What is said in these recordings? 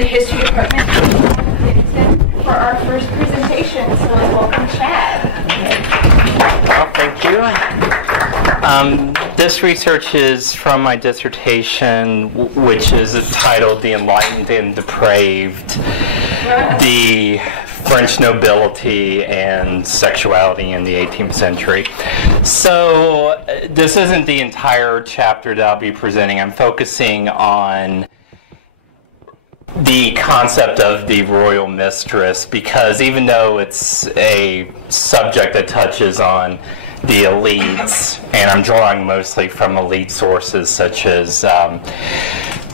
the History Department for our first presentation. So let's welcome Chad. Well, thank you. This research is from my dissertation, which is titled "The Enlightened and Depraved: The French Nobility and Sexuality in the 18th Century." So this isn't the entire chapter that I'll be presenting. I'm focusing on the concept of the royal mistress, because even though it's a subject that touches on the elites, and I'm drawing mostly from elite sources such as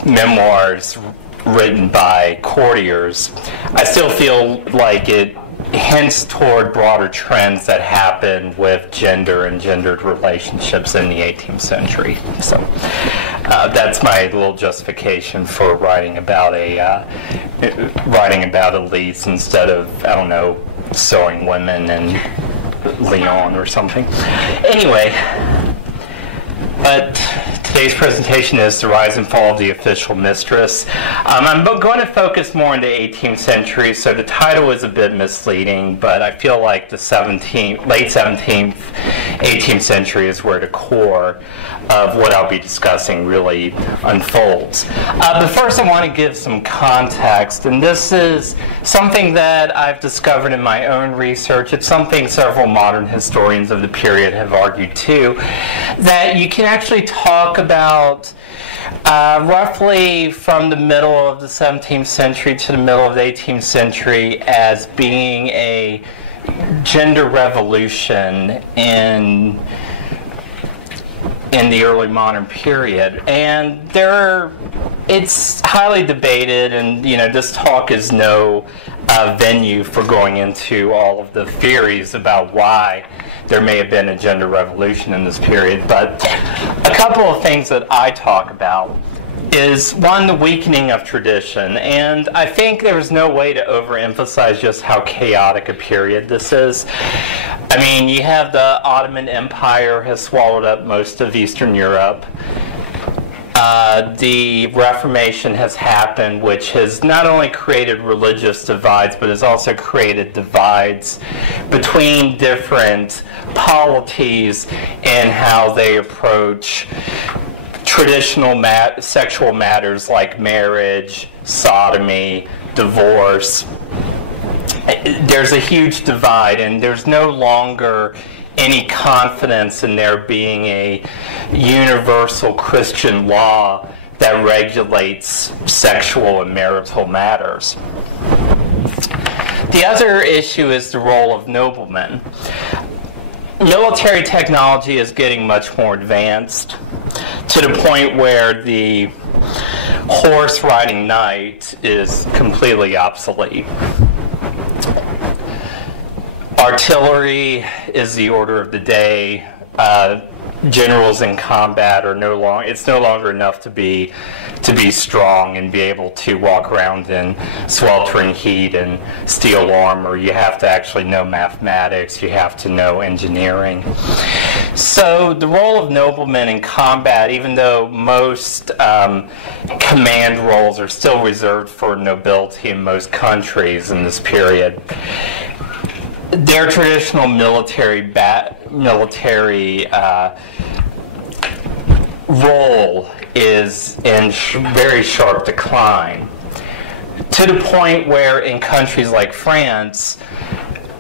memoirs written by courtiers, I still feel like it hints toward broader trends that happen with gender and gendered relationships in the 18th century. So that's my little justification for writing about elites instead of, I don't know, sewing women and Leon or something. Anyway, but today's presentation is the rise and fall of the official mistress. I'm going to focus more on the 18th century, so the title is a bit misleading, but I feel like the late 17th, 18th century is where the core of what I'll be discussing really unfolds. But first I want to give some context, and this is something that I've discovered in my own research. It's something several modern historians of the period have argued too, that you can actually talk about roughly from the middle of the 17th century to the middle of the 18th century as being a gender revolution in the early modern period. And it's highly debated, and this talk is no venue for going into all of the theories about why there may have been a gender revolution in this period. But a couple of things that I talk about is, one, the weakening of tradition. And I think there's no way to overemphasize just how chaotic a period this is. I mean, you have the Ottoman Empire has swallowed up most of Eastern Europe. The Reformation has happened, which has not only created religious divides, but has also created divides between different polities and how they approach traditional sexual matters like marriage, sodomy, divorce. There's a huge divide, and there's no longer any confidence in there being a universal Christian law that regulates sexual and marital matters. The other issue is the role of noblemen. Military technology is getting much more advanced, to the point where the horse-riding knight is completely obsolete. Artillery is the order of the day. Generals in combat are it's no longer enough to be strong and be able to walk around in sweltering heat and steel armor. You have to actually know mathematics. You have to know engineering. So the role of noblemen in combat, even though most command roles are still reserved for nobility in most countries in this period, their traditional military role is in very sharp decline, to the point where in countries like France,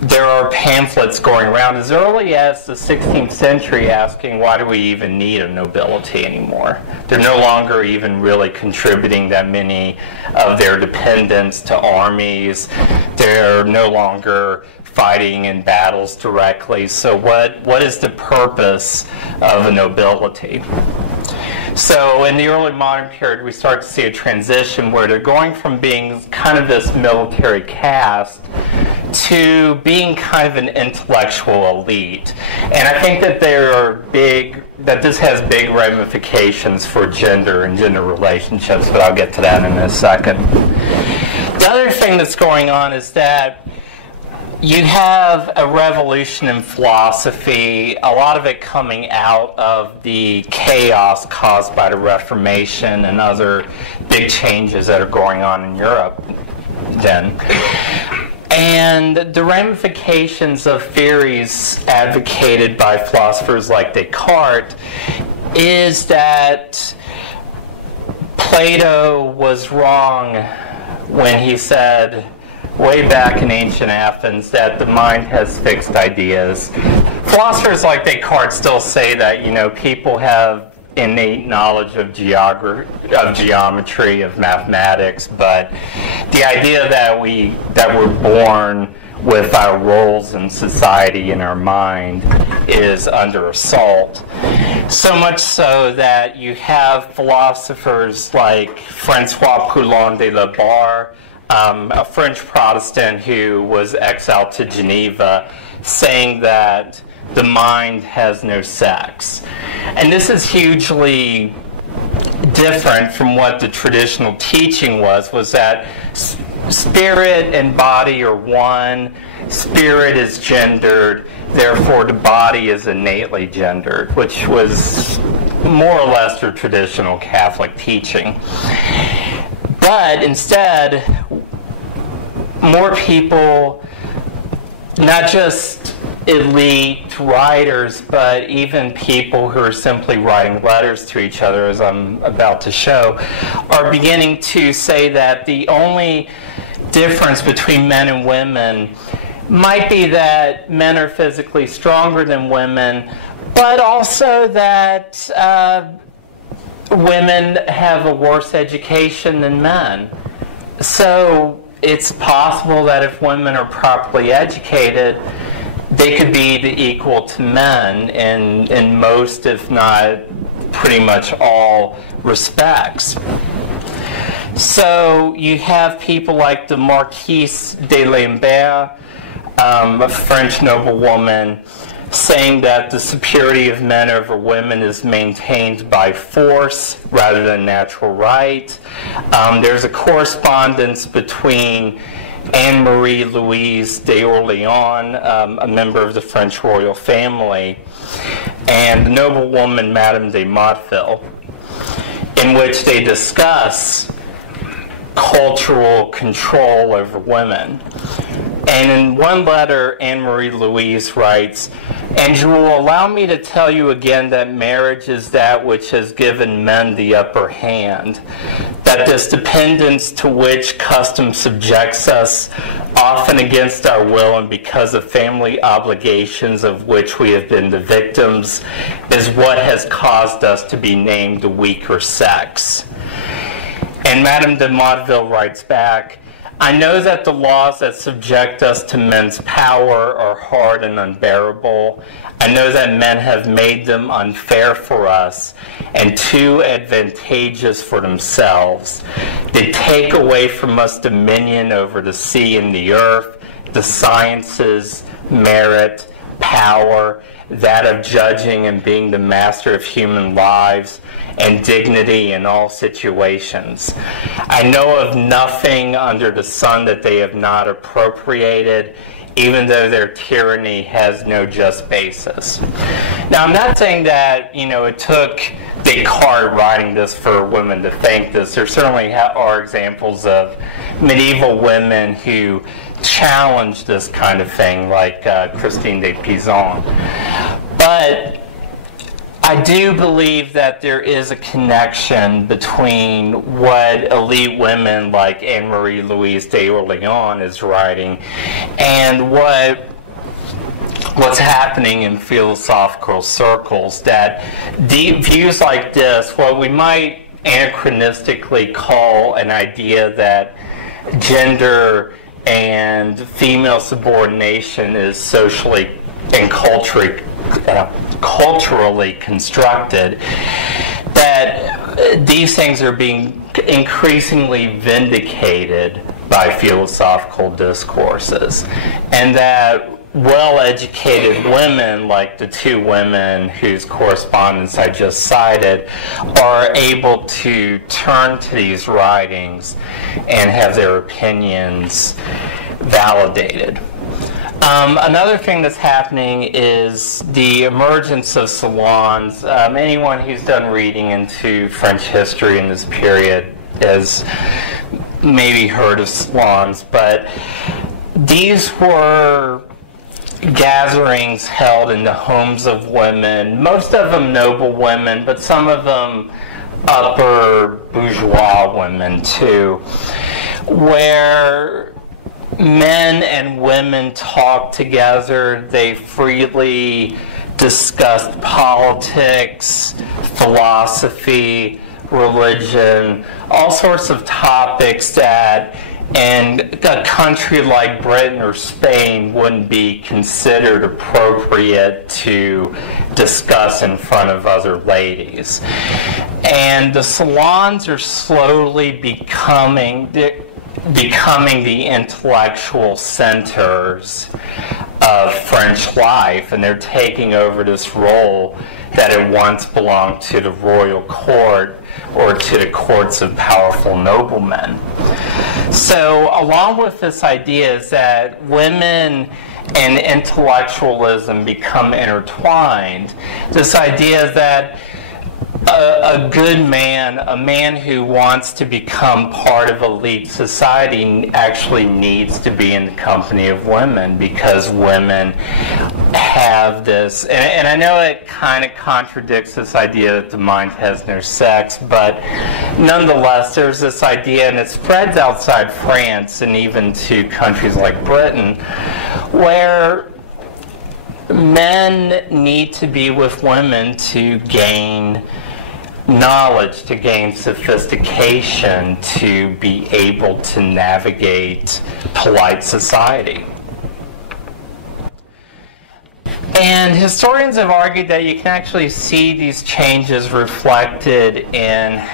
there are pamphlets going around as early as the 16th century asking, why do we even need a nobility anymore? They're no longer even really contributing that many of their dependents to armies. They're no longer fighting in battles directly. So what is the purpose of a nobility? So in the early modern period, we start to see a transition where they're going from being kind of this military caste to being kind of an intellectual elite. And I think that this has big ramifications for gender and gender relationships, but I'll get to that in a second. The other thing that's going on is that you have a revolution in philosophy, a lot of it coming out of the chaos caused by the Reformation and other big changes that are going on in Europe then. And the ramifications of theories advocated by philosophers like Descartes is that Plato was wrong when he said, way back in ancient Athens, that the mind has fixed ideas. Philosophers like Descartes still say that, you know, people have innate knowledge of geometry, of mathematics, but the idea that we're born with our roles in society in our mind is under assault. So much so that you have philosophers like Francois Poullain de la Barre, a French Protestant who was exiled to Geneva, saying that the mind has no sex. And this is hugely different from what the traditional teaching was that spirit and body are one, spirit is gendered, therefore the body is innately gendered, which was more or less the traditional Catholic teaching. But instead, more people, not just elite writers, but even people who are simply writing letters to each other, as I'm about to show, are beginning to say that the only difference between men and women might be that men are physically stronger than women, but also that women have a worse education than men. So it's possible that if women are properly educated, they could be the equal to men in most, if not pretty much all, respects. So you have people like the Marquise de Lambert, a French noblewoman, saying that the superiority of men over women is maintained by force rather than natural right. There's a correspondence between Anne-Marie Louise d'Orléans, a member of the French royal family, and the noblewoman Madame de Motteville, in which they discuss cultural control over women. And in one letter, Anne-Marie Louise writes, "And you will allow me to tell you again that marriage is that which has given men the upper hand, that this dependence to which custom subjects us, often against our will and because of family obligations of which we have been the victims, is what has caused us to be named the weaker sex." And Madame de Motteville writes back, "I know that the laws that subject us to men's power are hard and unbearable. I know that men have made them unfair for us and too advantageous for themselves. They take away from us dominion over the sea and the earth, the sciences, merit, power, that of judging and being the master of human lives, and dignity in all situations. I know of nothing under the sun that they have not appropriated, even though their tyranny has no just basis." Now, I'm not saying that, it took Descartes writing this for women to think this. There certainly are examples of medieval women who challenged this kind of thing, like Christine de Pizan. But I do believe that there is a connection between what elite women like Anne-Marie Louise d'Orléans is writing and what's happening in philosophical circles, that deep views like this, what we might anachronistically call an idea that gender and female subordination is socially and culturally constructed, that these things are being increasingly vindicated by philosophical discourses, and that well-educated women, like the two women whose correspondence I just cited, are able to turn to these writings and have their opinions validated. Another thing that's happening is the emergence of salons. Anyone who's done reading into French history in this period has maybe heard of salons, but these were gatherings held in the homes of women, most of them noble women, but some of them upper bourgeois women too, where men and women talked together. They freely discussed politics, philosophy, religion, all sorts of topics that in a country like Britain or Spain wouldn't be considered appropriate to discuss in front of other ladies. And the salons are slowly becoming the intellectual centers of French life, and they're taking over this role that it once belonged to the royal court or to the courts of powerful noblemen. So along with this idea is that women and intellectualism become intertwined. This idea that a good man, a man who wants to become part of elite society, actually needs to be in the company of women, because women have this, and I know it kind of contradicts this idea that the mind has no sex, but nonetheless there's this idea, and it spreads outside France and even to countries like Britain, where men need to be with women to gain knowledge, to gain sophistication, to be able to navigate polite society. And historians have argued that you can actually see these changes reflected in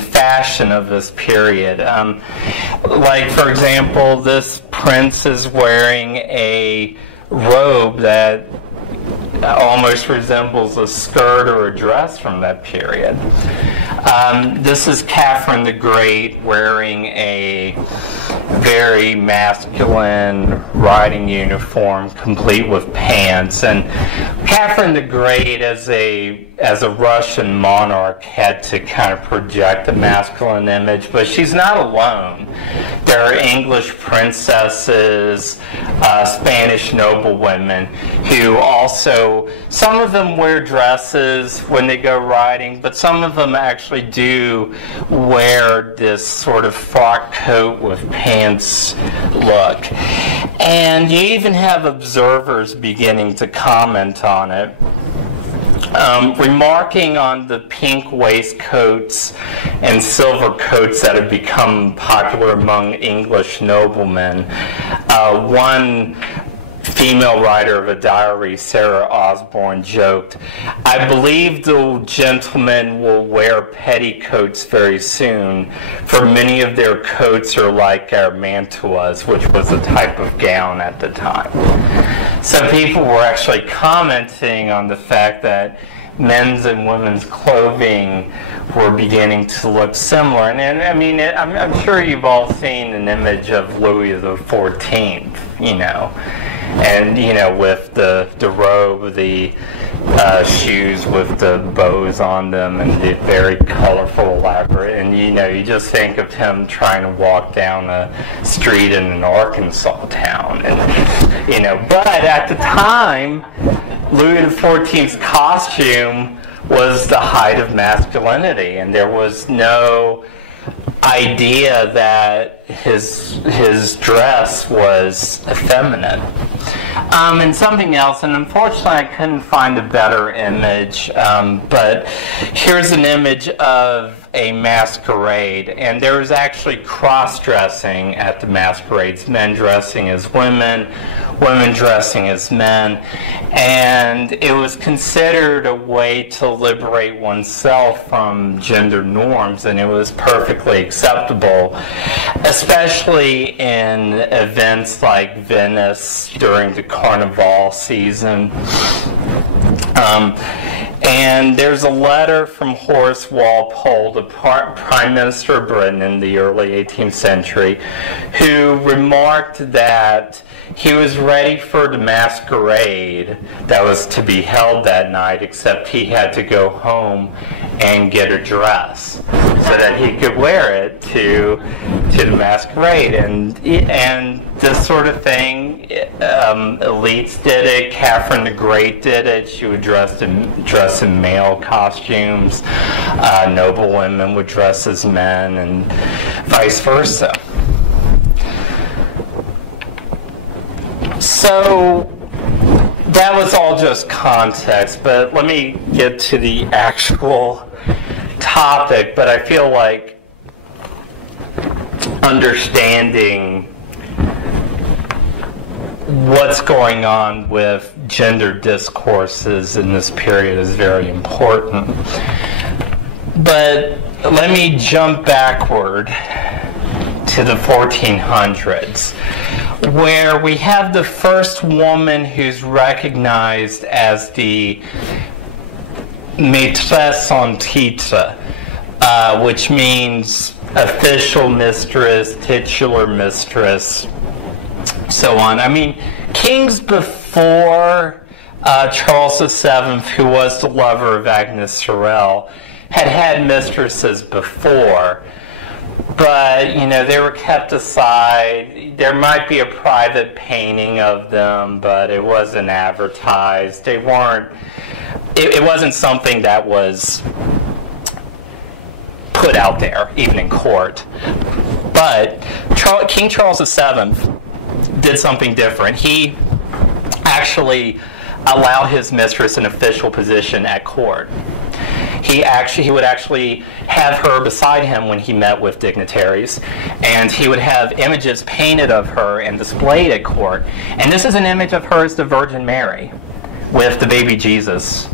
fashion of this period. Like, for example, this prince is wearing a robe that almost resembles a skirt or a dress from that period. This is Catherine the Great wearing a very masculine riding uniform, complete with pants. And Catherine the Great, as a Russian monarch, had to kind of project a masculine image, but she's not alone. There are English princesses, Spanish noblewomen who also, some of them wear dresses when they go riding, but some of them actually do wear this sort of frock coat with pants look. And you even have observers beginning to comment on it, remarking on the pink waistcoats and silver coats that have become popular among English noblemen. One female writer of a diary, Sarah Osborne, joked, "I believe the gentlemen will wear petticoats very soon, for many of their coats are like our mantuas," which was a type of gown at the time. So people were actually commenting on the fact that men's and women's clothing were beginning to look similar. And I mean, I'm sure you've all seen an image of Louis XIV, you know, and, you know, with the robe, the shoes with the bows on them, and the very colorful, elaborate, and, you know, you just think of him trying to walk down a street in an Arkansas town, and, you know, but at the time, Louis XIV's costume was the height of masculinity, and there was no idea that his dress was effeminate. And something else, and unfortunately I couldn't find a better image, but here's an image of a masquerade, and there was actually cross-dressing at the masquerades, men dressing as women, women dressing as men, and it was considered a way to liberate oneself from gender norms, and it was perfectly acceptable, especially in events like Venice during the Carnival season. And there's a letter from Horace Walpole, the Prime Minister of Britain in the early 18th century, who remarked that he was ready for the masquerade that was to be held that night, except he had to go home and get a dress so that he could wear it to the masquerade. And this sort of thing, elites did it. Catherine the Great did it. She would dress in male costumes. Noble women would dress as men, and vice versa. So that was all just context, but let me get to the actual topic. But I feel like understanding what's going on with gender discourses in this period is very important. But let me jump backward to the 1400s, where we have the first woman who's recognized as the Mistress en titre, which means official mistress, titular mistress, so on. I mean, kings before Charles VII, who was the lover of Agnes Sorel, had mistresses before, but they were kept aside. There might be a private painting of them, but it wasn't advertised. They weren't. It wasn't something that was put out there, even in court. But King Charles VII did something different. He actually allowed his mistress an official position at court. He would actually have her beside him when he met with dignitaries, and he would have images painted of her and displayed at court. And this is an image of her as the Virgin Mary with the baby Jesus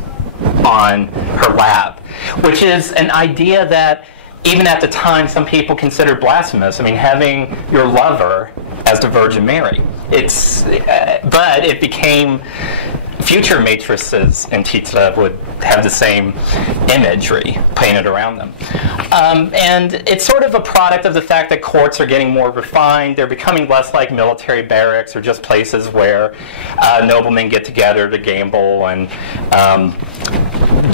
on her lap, which is an idea that even at the time some people considered blasphemous. I mean, having your lover as the Virgin Mary. But it became future maitresses in titre would have the same imagery painted around them. And it's sort of a product of the fact that courts are getting more refined. They're becoming less like military barracks or just places where noblemen get together to gamble and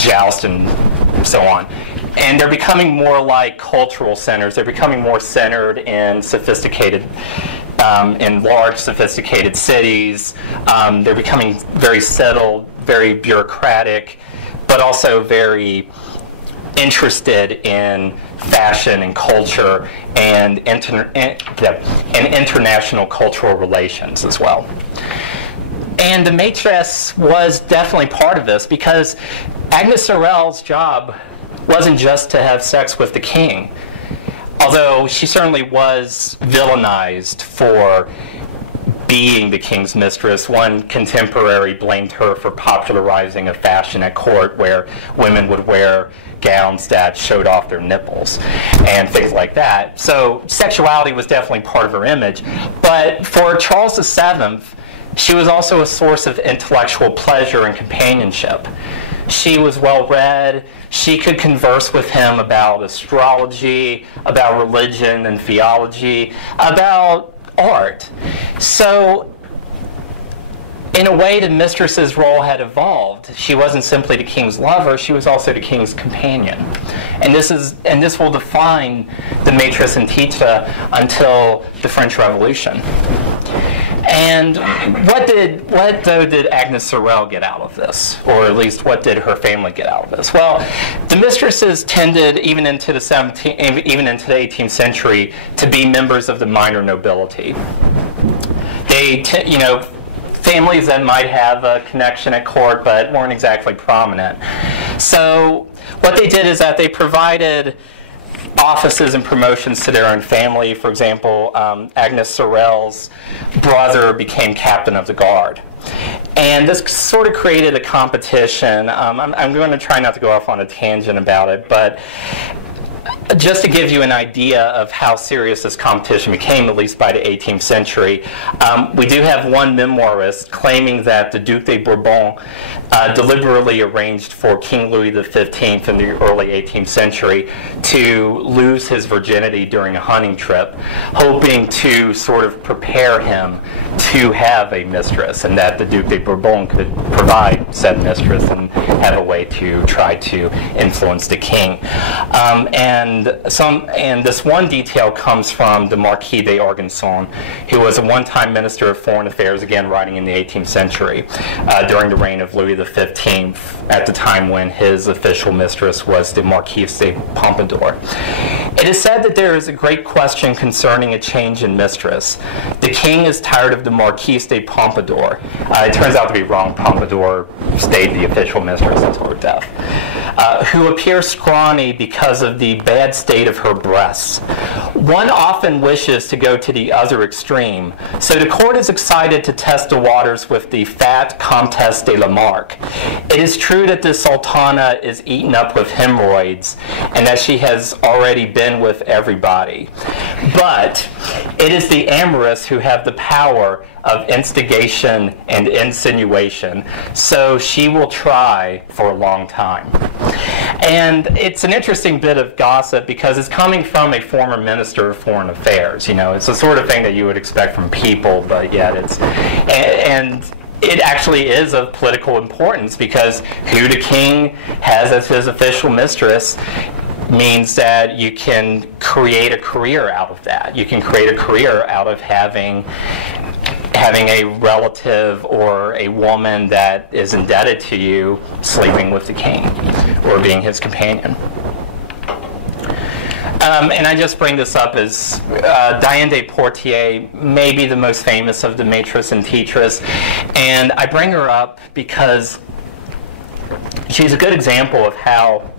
joust and so on. And they're becoming more like cultural centers. They're becoming more centered in in large, sophisticated cities. They're becoming very settled, very bureaucratic, but also very interested in fashion and culture and international cultural relations as well. And the Mistress was definitely part of this, because Agnes Sorel's job wasn't just to have sex with the king, although she certainly was villainized for being the king's mistress. One contemporary blamed her for popularizing a fashion at court where women would wear gowns that showed off their nipples and things like that. So sexuality was definitely part of her image. But for Charles VII, she was also a source of intellectual pleasure and companionship. She was well-read. She could converse with him about astrology, about religion and theology, about art. So, in a way, the mistress's role had evolved. She wasn't simply the king's lover; she was also the king's companion. And this will define the maîtresse en titre until the French Revolution. And what did Agnes Sorel get out of this? Or at least what did her family get out of this? Well, the mistresses tended, even into the 18th century, to be members of the minor nobility. Families that might have a connection at court but weren't exactly prominent. So what they did is that they provided offices and promotions to their own family. For example, Agnes Sorel's brother became captain of the guard. And this sort of created a competition. I'm going to try not to go off on a tangent about it, but just to give you an idea of how serious this competition became, at least by the 18th century, we do have one memoirist claiming that the Duc de Bourbon deliberately arranged for King Louis XV in the early 18th century to lose his virginity during a hunting trip, hoping to sort of prepare him to have a mistress, and that the Duc de Bourbon could provide said mistress and have a way to try to influence the king. And this one detail comes from the Marquis d'Argenson, who was a one-time minister of foreign affairs, again writing in the 18th century, during the reign of Louis XV, at the time when his official mistress was the Marquise de Pompadour. It is said that there is a great question concerning a change in mistress. The king is tired of the Marquise de Pompadour. It turns out to be wrong. Pompadour stayed the official mistress until her death. Who appears scrawny because of the bad state of her breasts. One often wishes to go to the other extreme, so the court is excited to test the waters with the fat Comtesse de la Marque. It is true that the Sultana is eaten up with hemorrhoids and that she has already been with everybody. But it is the amorous who have the power of instigation and insinuation, so she will try for a long time. And it's an interesting bit of gossip because it's coming from a former minister of foreign affairs. You know, it's the sort of thing that you would expect from people, but yet it's, and it actually is of political importance, because who the king has as his official mistress means that you can create a career out of that. You can create a career out of having a relative or a woman that is indebted to you sleeping with the king or being his companion. And I just bring this up as Diane de Poitiers, maybe the most famous of the maîtresses and teatresses, and I bring her up because she's a good example of how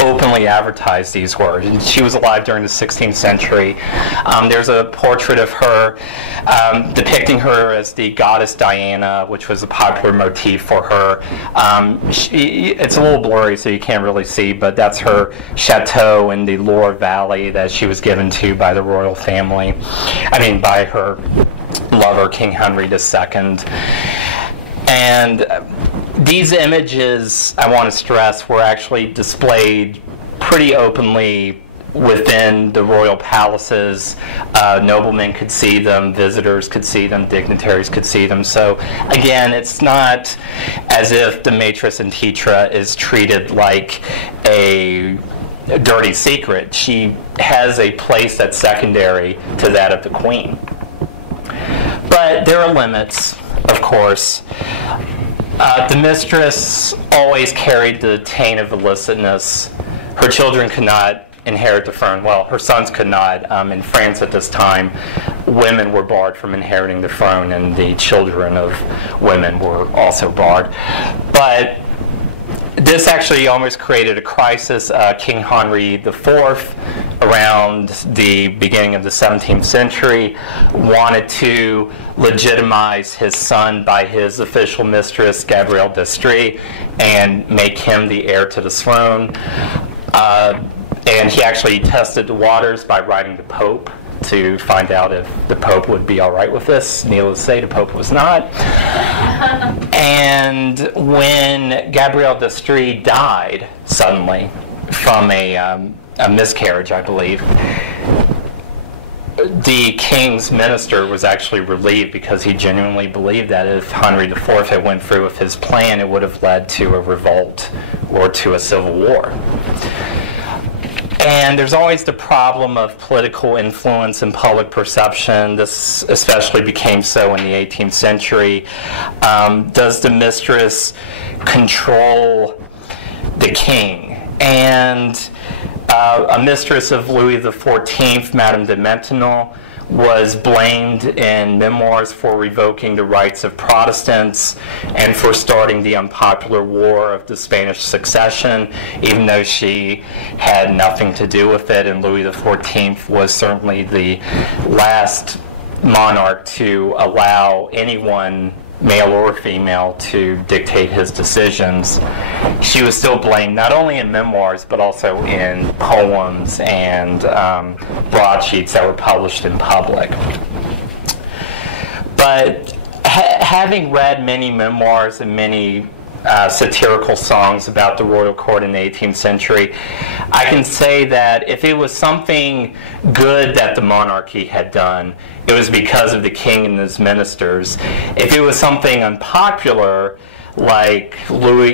openly advertised these were. And she was alive during the 16th century. There's a portrait of her depicting her as the goddess Diana, which was a popular motif for her. It's a little blurry, so you can't really see, but that's her chateau in the Loire Valley that she was given to by the royal family. I mean, by her lover, King Henry II. And these images, I want to stress, were actually displayed pretty openly within the royal palaces. Noblemen could see them, visitors could see them, dignitaries could see them. So again, it's not as if the maîtresse and titre is treated like a dirty secret. She has a place that's secondary to that of the queen. But there are limits, of course. The mistress always carried the taint of illicitness. Her children could not inherit the throne. Well, her sons could not. In France at this time, women were barred from inheriting the throne, and the children of women were also barred. But this actually almost created a crisis. King Henry IV, around the beginning of the 17th century, wanted to legitimize his son by his official mistress, Gabrielle d'Estrées, and make him the heir to the throne. And he actually tested the waters by writing the Pope to find out if the Pope would be all right with this. Needless to say, the Pope was not. And when Gabrielle d'Estrées died suddenly from a miscarriage, I believe, the king's minister was actually relieved, because he genuinely believed that if Henry IV had went through with his plan, it would have led to a revolt or to a civil war. And there's always the problem of political influence and public perception. This especially became so in the 18th century. Does the mistress control the king? And a mistress of Louis XIV, Madame de Maintenon, was blamed in memoirs for revoking the rights of Protestants and for starting the unpopular War of the Spanish Succession, even though she had nothing to do with it, and Louis XIV was certainly the last monarch to allow anyone male or female, to dictate his decisions, she was still blamed not only in memoirs but also in poems and broadsheets that were published in public. But having read many memoirs and many satirical songs about the royal court in the 18th century, I can say that if it was something good that the monarchy had done, it was because of the king and his ministers. If it was something unpopular, like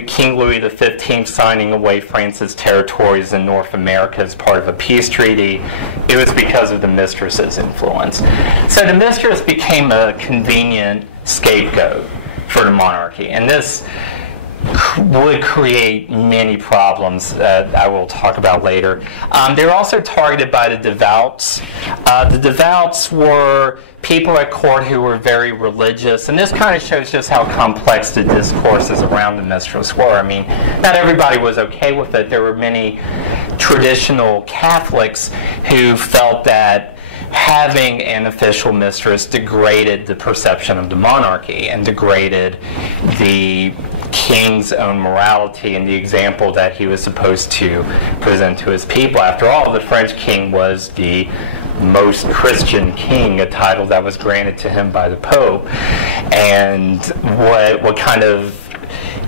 King Louis XV signing away France's territories in North America as part of a peace treaty, it was because of the mistress's influence. So the mistress became a convenient scapegoat for the monarchy, and this would create many problems that I will talk about later. They were also targeted by the devouts. The devouts were people at court who were very religious, and this kind of shows just how complex the discourses around the mistress were. I mean, not everybody was okay with it. There were many traditional Catholics who felt that having an official mistress degraded the perception of the monarchy and degraded the king's own morality and the example that he was supposed to present to his people. After all, the French king was the most Christian king, a title that was granted to him by the Pope. And what kind of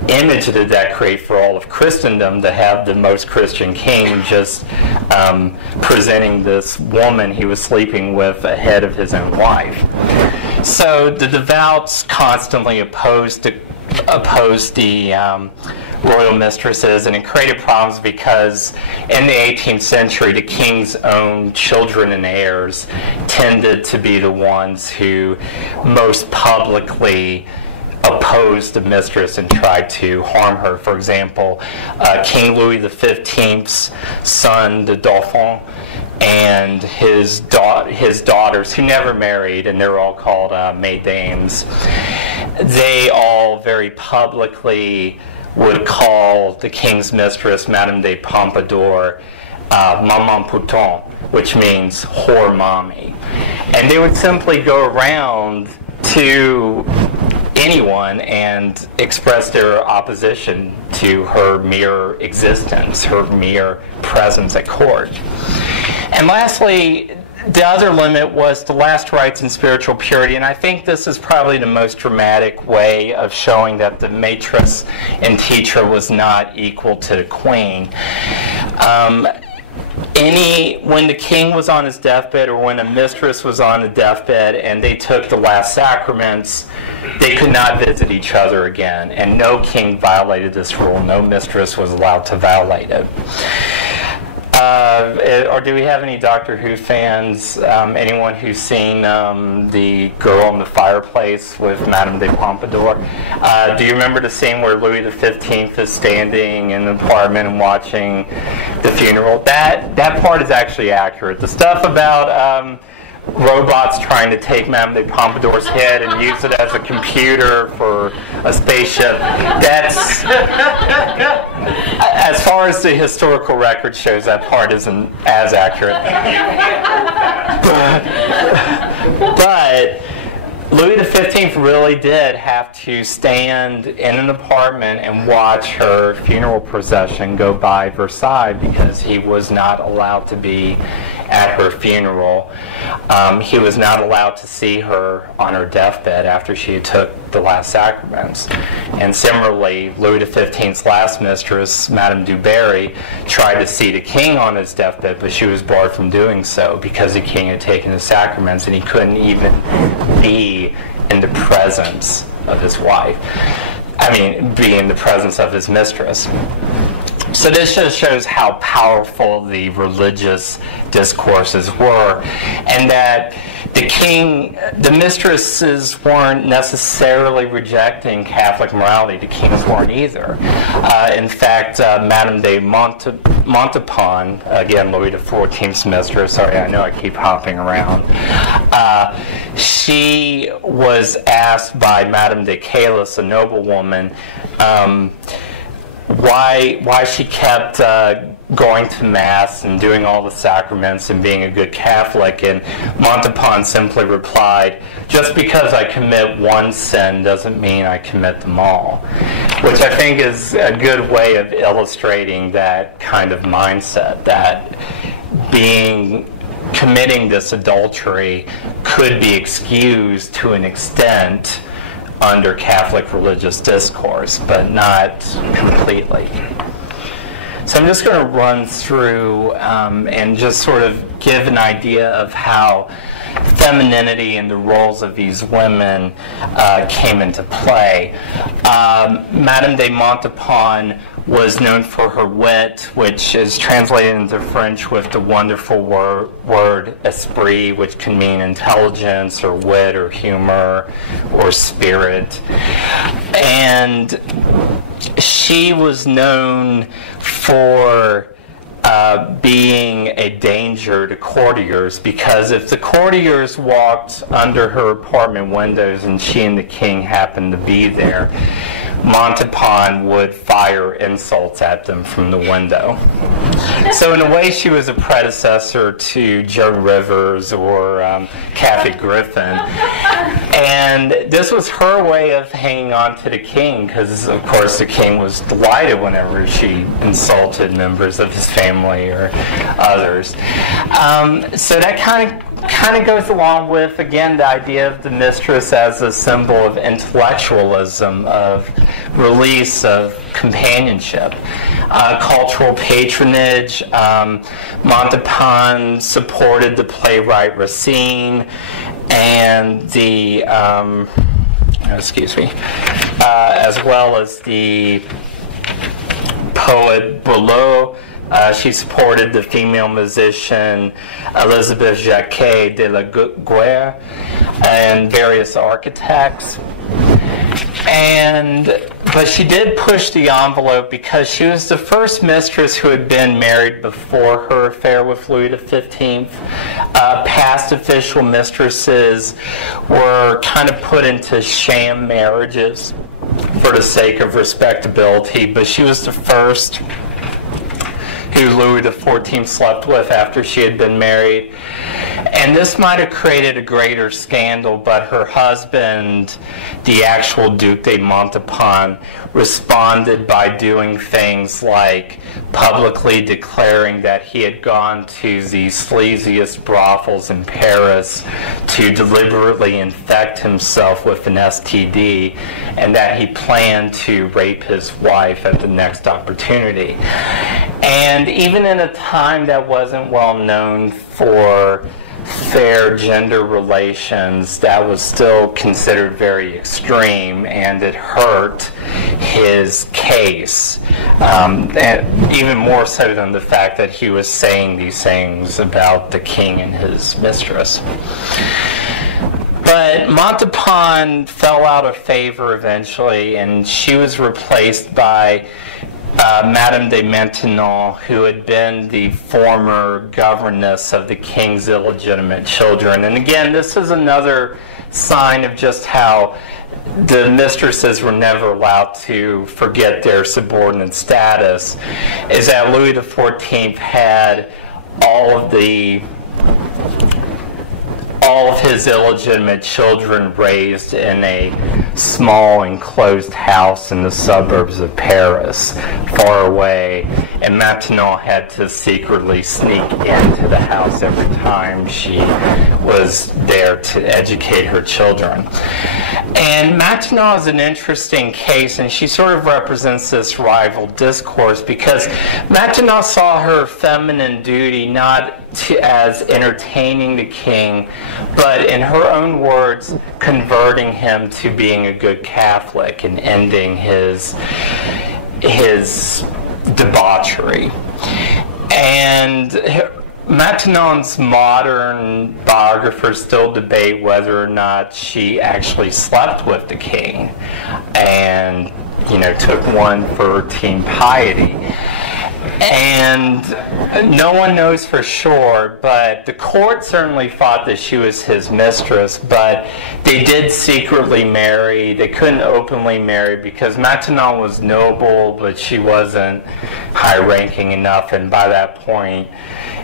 image did that create for all of Christendom to have the most Christian king just presenting this woman he was sleeping with ahead of his own wife? So the devouts constantly opposed the royal mistresses, and it created problems because in the 18th century the king's own children and heirs tended to be the ones who most publicly opposed the mistress and tried to harm her. For example, King Louis XV's son, the Dauphin, and his daughters, who never married, and they're all called mesdames, they all very publicly would call the king's mistress, Madame de Pompadour, Maman Pouton, which means whore mommy. And they would simply go around to anyone and express their opposition to her mere existence, her mere presence at court. And lastly, the other limit was the last rites and spiritual purity, and I think this is probably the most dramatic way of showing that the maîtresse and teacher was not equal to the queen. When the king was on his deathbed, or when a mistress was on a deathbed and they took the last sacraments, they could not visit each other again, and no king violated this rule. No mistress was allowed to violate it. Or do we have any Doctor Who fans? Anyone who's seen The Girl in the Fireplace with Madame de Pompadour? Do you remember the scene where Louis XV is standing in the apartment and watching the funeral? That part is actually accurate. The stuff about robots trying to take Madame de Pompadour's head and use it as a computer for a spaceship, that's, as far as the historical record shows, that part isn't as accurate. But Louis XV really did have to stand in an apartment and watch her funeral procession go by Versailles because he was not allowed to be at her funeral. He was not allowed to see her on her deathbed after she took the last sacraments. And similarly, Louis XV's last mistress, Madame du Barry, tried to see the king on his deathbed, but she was barred from doing so because the king had taken the sacraments and he couldn't even be in the presence of his wife. Be in the presence of his mistress. So this just shows how powerful the religious discourses were, and that the mistresses weren't necessarily rejecting Catholic morality. The kings weren't either. In fact, Madame de Montespan, again Louis XIV's mistress, sorry, I know I keep hopping around, she was asked by Madame de Caylus, a noblewoman, why she kept going to Mass and doing all the sacraments and being a good Catholic. And Montauban simply replied, just because I commit one sin doesn't mean I commit them all, which I think is a good way of illustrating that kind of mindset, that committing this adultery could be excused to an extent under Catholic religious discourse, but not completely. So I'm just going to run through and just sort of give an idea of how femininity and the roles of these women came into play. Madame de Montauban was known for her wit, which is translated into French with the wonderful word esprit, which can mean intelligence or wit or humor or spirit. And she was known for being a danger to courtiers, because if the courtiers walked under her apartment windows and she and the king happened to be there, Montauban would fire insults at them from the window. So in a way, she was a predecessor to Joan Rivers or Kathy Griffin. And this was her way of hanging on to the king, because, of course, the king was delighted whenever she insulted members of his family or others. So that kind of goes along with, again, the idea of the mistress as a symbol of intellectualism, of release, of companionship. Cultural patronage. Montauban supported the playwright Racine and the, as well as the poet Boileau. She supported the female musician Elizabeth Jacquet de la Guerre and various architects. But she did push the envelope because she was the first mistress who had been married before her affair with Louis XV. Past official mistresses were kind of put into sham marriages for the sake of respectability, but she was the first who Louis XIV slept with after she had been married. And this might have created a greater scandal, but her husband, the actual Duc de Montauban, responded by doing things like publicly declaring that he had gone to the sleaziest brothels in Paris to deliberately infect himself with an STD, and that he planned to rape his wife at the next opportunity. And even in a time that wasn't well known for fair gender relations, that was still considered very extreme, and it hurt his case, and even more so than the fact that he was saying these things about the king and his mistress. But Montauban fell out of favor eventually, and she was replaced by Madame de Maintenon, who had been the former governess of the king's illegitimate children. And again, this is another sign of just how the mistresses were never allowed to forget their subordinate status, is that Louis XIV had all of his illegitimate children raised in a small enclosed house in the suburbs of Paris, far away, and Maintenon had to secretly sneak into the house every time she was there to educate her children. And Maintenon is an interesting case, and she sort of represents this rival discourse, because Maintenon saw her feminine duty not as entertaining the king, but in her own words, converting him to being a good Catholic and ending his debauchery. And Maintenon's modern biographers still debate whether or not she actually slept with the king and, took one for teen piety. And no one knows for sure, but the court certainly thought that she was his mistress, but they did secretly marry. They couldn't openly marry because Maintenon was noble, but she wasn't high-ranking enough, and by that point,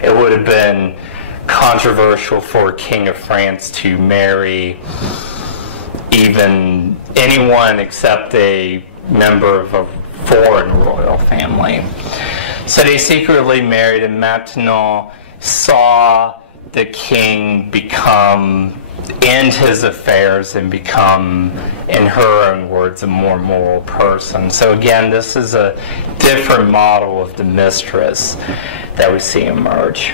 it would have been controversial for a king of France to marry even anyone except a member of a foreign royal family. So they secretly married, and Maintenon saw the king end his affairs and become, in her own words, a more moral person. So again, this is a different model of the mistress that we see emerge.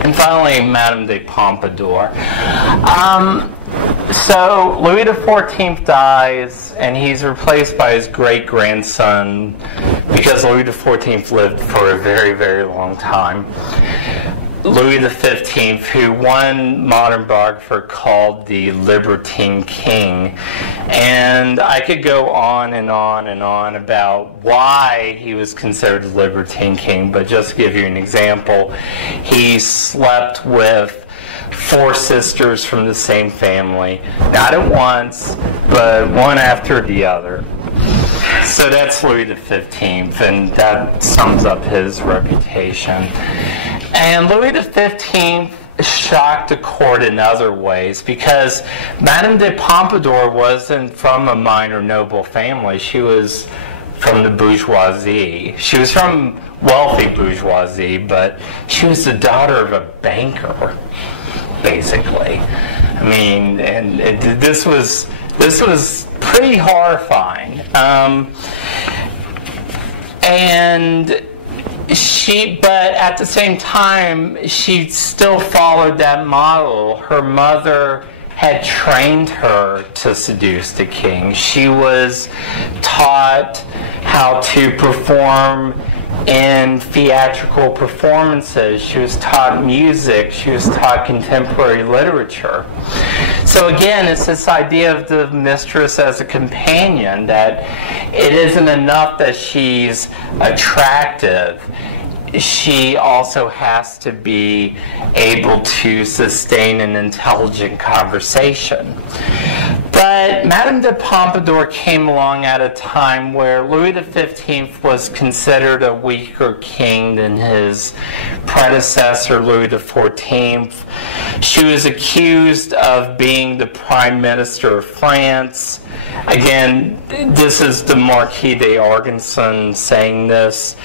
And finally, Madame de Pompadour. So Louis XIV dies, and he's replaced by his great-grandson, because Louis XIV lived for a very, very long time. Louis XV, who one modern biographer called the libertine king. And I could go on and on and on about why he was considered the libertine king, but just to give you an example, he slept with 4 sisters from the same family, not at once, but one after the other. So that's Louis XV, and that sums up his reputation. And Louis XV shocked the court in other ways, because Madame de Pompadour wasn't from a minor noble family. She was from the bourgeoisie. She was from wealthy bourgeoisie, but she was the daughter of a banker, basically. I mean, and this was pretty horrifying. But at the same time, she still followed that model. Her mother had trained her to seduce the king. She was taught how to perform in theatrical performances. She was taught music. She was taught contemporary literature. So again, it's this idea of the mistress as a companion, that it isn't enough that she's attractive. She also has to be able to sustain an intelligent conversation. But Madame de Pompadour came along at a time where Louis XV was considered a weaker king than his predecessor, Louis XIV. She was accused of being the Prime Minister of France. Again, this is the Marquis d'Argenson saying this.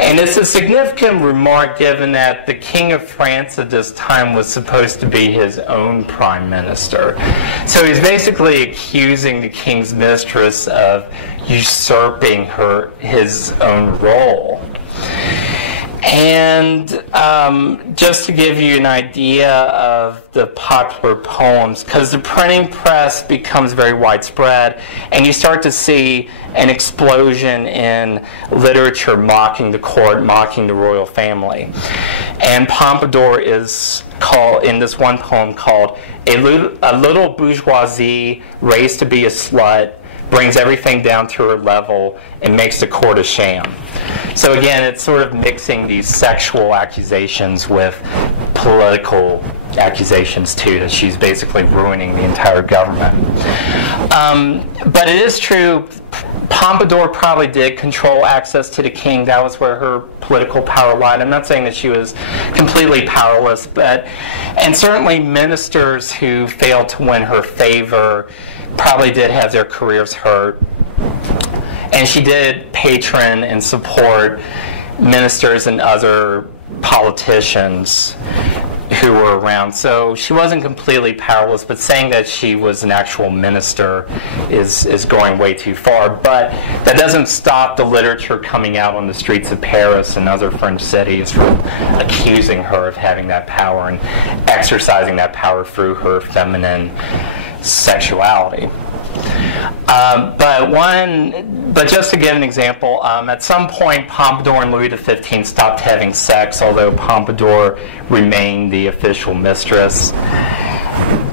And it's a significant remark, given that the King of France at this time was supposed to be his own Prime Minister. So he's basically accusing the King's mistress of usurping his own role. And just to give you an idea of the popular poems, because the printing press becomes very widespread, and you start to see an explosion in literature mocking the court, mocking the royal family. And Pompadour is called, in this one poem called, a little bourgeoisie raised to be a slut, brings everything down to her level, and makes the court a sham. So again, it's sort of mixing these sexual accusations with political accusations too, that she's basically ruining the entire government. But it is true, Pompadour probably did control access to the king. That was where her political power lied. I'm not saying that she was completely powerless, and certainly ministers who failed to win her favor probably did have their careers hurt. And she did patron and support ministers and other politicians who were around. So she wasn't completely powerless, but saying that she was an actual minister is going way too far. But that doesn't stop the literature coming out on the streets of Paris and other French cities from accusing her of having that power and exercising that power through her feminine sexuality. But just to give an example, at some point Pompadour and Louis XV stopped having sex, although Pompadour remained the official mistress.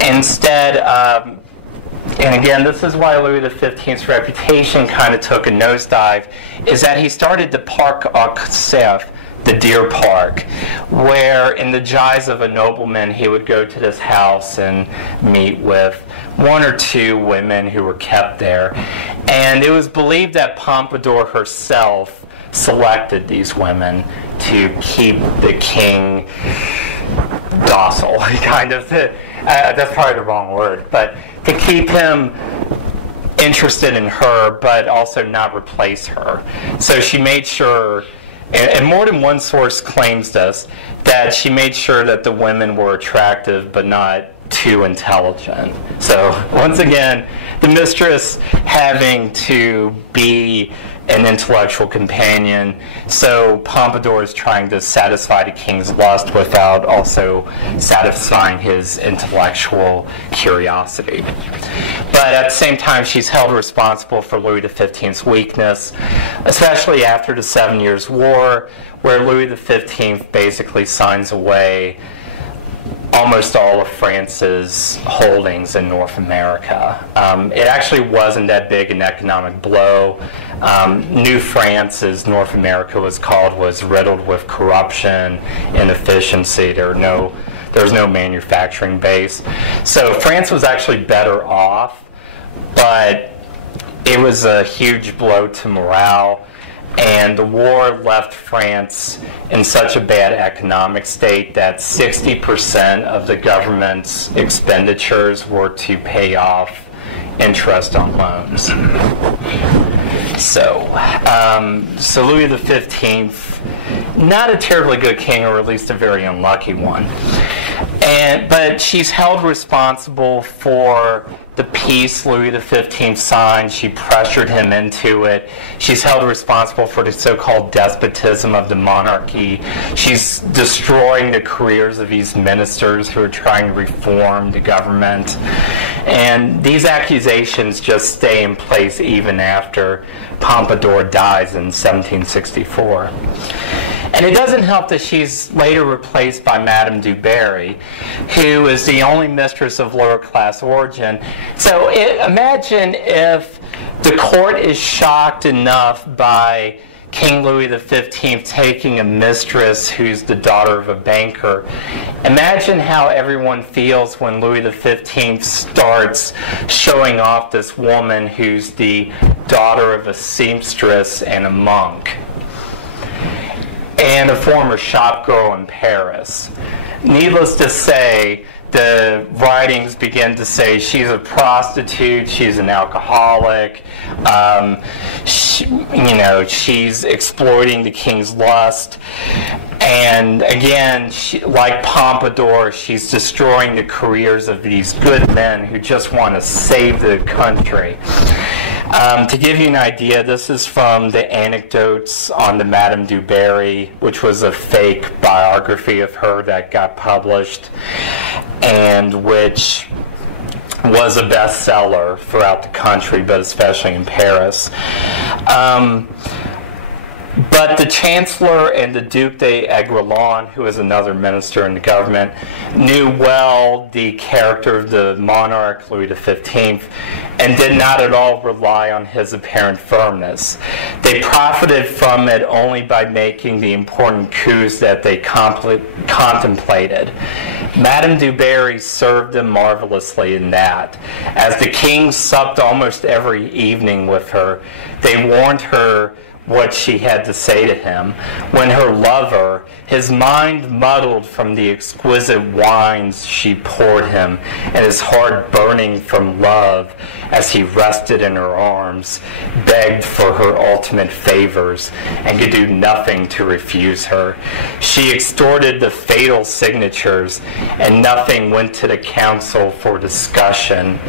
Instead, and again, this is why Louis XV's reputation kind of took a nosedive, is that he started the Parc aux Cerfs, the deer park, where in the guise of a nobleman he would go to this house and meet with 1 or 2 women who were kept there. And it was believed that Pompadour herself selected these women to keep the king docile, kind of. That's probably the wrong word, but to keep him interested in her, but also not replace her. So she made sure, and more than one source claims this, that she made sure that the women were attractive but not too intelligent. So once again, the mistress having to be an intellectual companion, so Pompadour is trying to satisfy the king's lust without also satisfying his intellectual curiosity. But at the same time, she's held responsible for Louis XV's weakness, especially after the 7 Years' War, where Louis XV basically signs away almost all of France's holdings in North America. It actually wasn't that big an economic blow. New France, as North America was called, was riddled with corruption, inefficiency. There was no manufacturing base. So France was actually better off, but it was a huge blow to morale. And the war left France in such a bad economic state that 60% of the government's expenditures were to pay off interest on loans. So Louis XV, not a terribly good king, or at least a very unlucky one. But she's held responsible for the peace Louis XV signed. She pressured him into it. She's held responsible for the so-called despotism of the monarchy. She's destroying the careers of these ministers who are trying to reform the government. And these accusations just stay in place even after Pompadour dies in 1764. And it doesn't help that she's later replaced by Madame du Barry, who is the only mistress of lower class origin. So imagine if the court is shocked enough by King Louis XV taking a mistress who's the daughter of a banker. Imagine how everyone feels when Louis XV starts showing off this woman who's the daughter of a seamstress and a monk, and a former shop girl in Paris. Needless to say, the writings begin to say she's a prostitute, she's an alcoholic, she's exploiting the king's lust. And again, like Pompadour, she's destroying the careers of these good men who just want to save the country. To give you an idea, this is from the Anecdotes on the Madame du Barry, which was a fake biography of her that got published, and which was a bestseller throughout the country, but especially in Paris. But the Chancellor and the Duc d'Aiguillon, who is another minister in the government, knew well the character of the monarch, Louis XV, and did not at all rely on his apparent firmness. They profited from it only by making the important coups that they contemplated. Madame du Barry served them marvelously in that. As the king supped almost every evening with her, they warned her what she had to say to him, when her lover, his mind muddled from the exquisite wines she poured him, and his heart burning from love as he rested in her arms, begged for her ultimate favors, and could do nothing to refuse her. She extorted the fatal signatures, and nothing went to the council for discussion.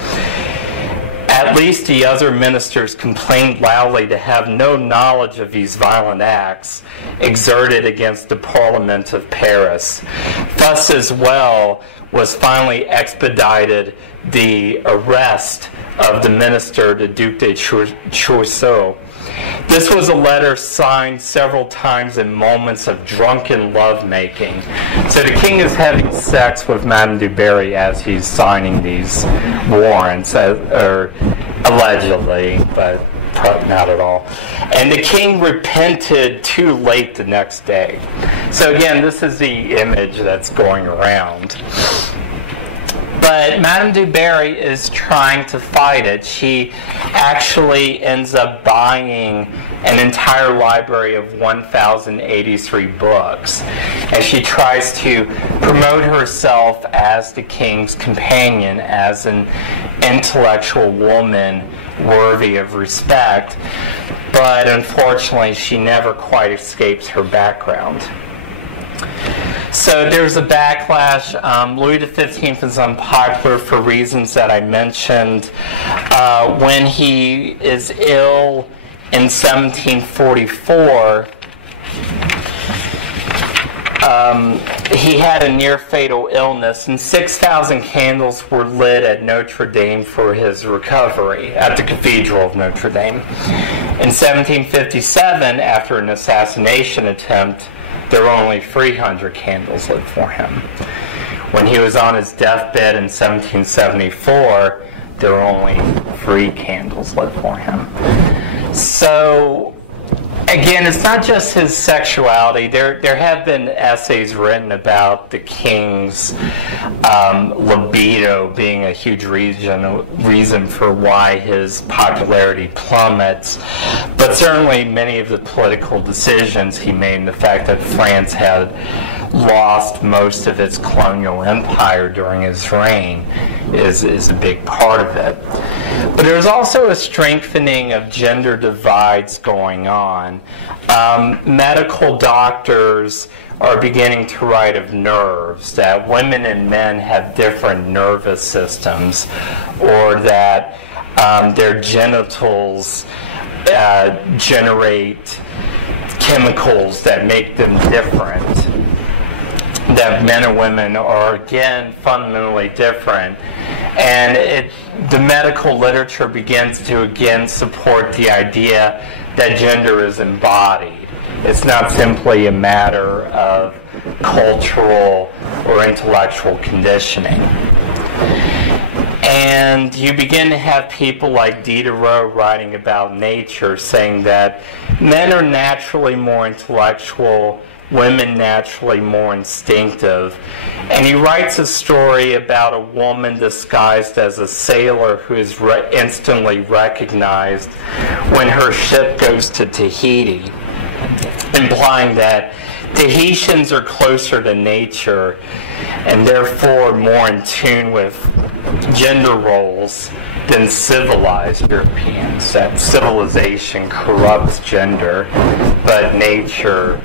At least the other ministers complained loudly to have no knowledge of these violent acts exerted against the Parliament of Paris. Thus as well was finally expedited the arrest of the minister, the Duc de Choiseul. This was a letter signed several times in moments of drunken lovemaking. So the king is having sex with Madame du Barry as he's signing these warrants, or allegedly, but not at all. And the king repented too late the next day. So again, this is the image that's going around. But Madame du Barry is trying to fight it. She actually ends up buying an entire library of 1,083 books, and she tries to promote herself as the king's companion, as an intellectual woman worthy of respect. But unfortunately, she never quite escapes her background. So there's a backlash. Louis XV is unpopular for reasons that I mentioned. When he is ill in 1744, he had a near-fatal illness, and 6,000 candles were lit at Notre Dame for his recovery, at the Cathedral of Notre Dame. In 1757, after an assassination attempt, there were only 300 candles lit for him. When he was on his deathbed in 1774, there were only 3 candles lit for him. So, again, it's not just his sexuality. There have been essays written about the king's libido being a huge reason for why his popularity plummets. But certainly many of the political decisions he made, and the fact that France had lost most of its colonial empire during his reign is a big part of it. But there's also a strengthening of gender divides going on. Medical doctors are beginning to write of nerves, that women and men have different nervous systems, or that their genitals generate chemicals that make them different, that men and women are, again, fundamentally different. And the medical literature begins to, again, support the idea that gender is embodied. It's not simply a matter of cultural or intellectual conditioning. And you begin to have people like Diderot writing about nature, saying that men are naturally more intellectual, women naturally more instinctive. And he writes a story about a woman disguised as a sailor who is instantly recognized when her ship goes to Tahiti, implying that Tahitians are closer to nature and therefore more in tune with gender roles than civilized Europeans. That civilization corrupts gender, but nature,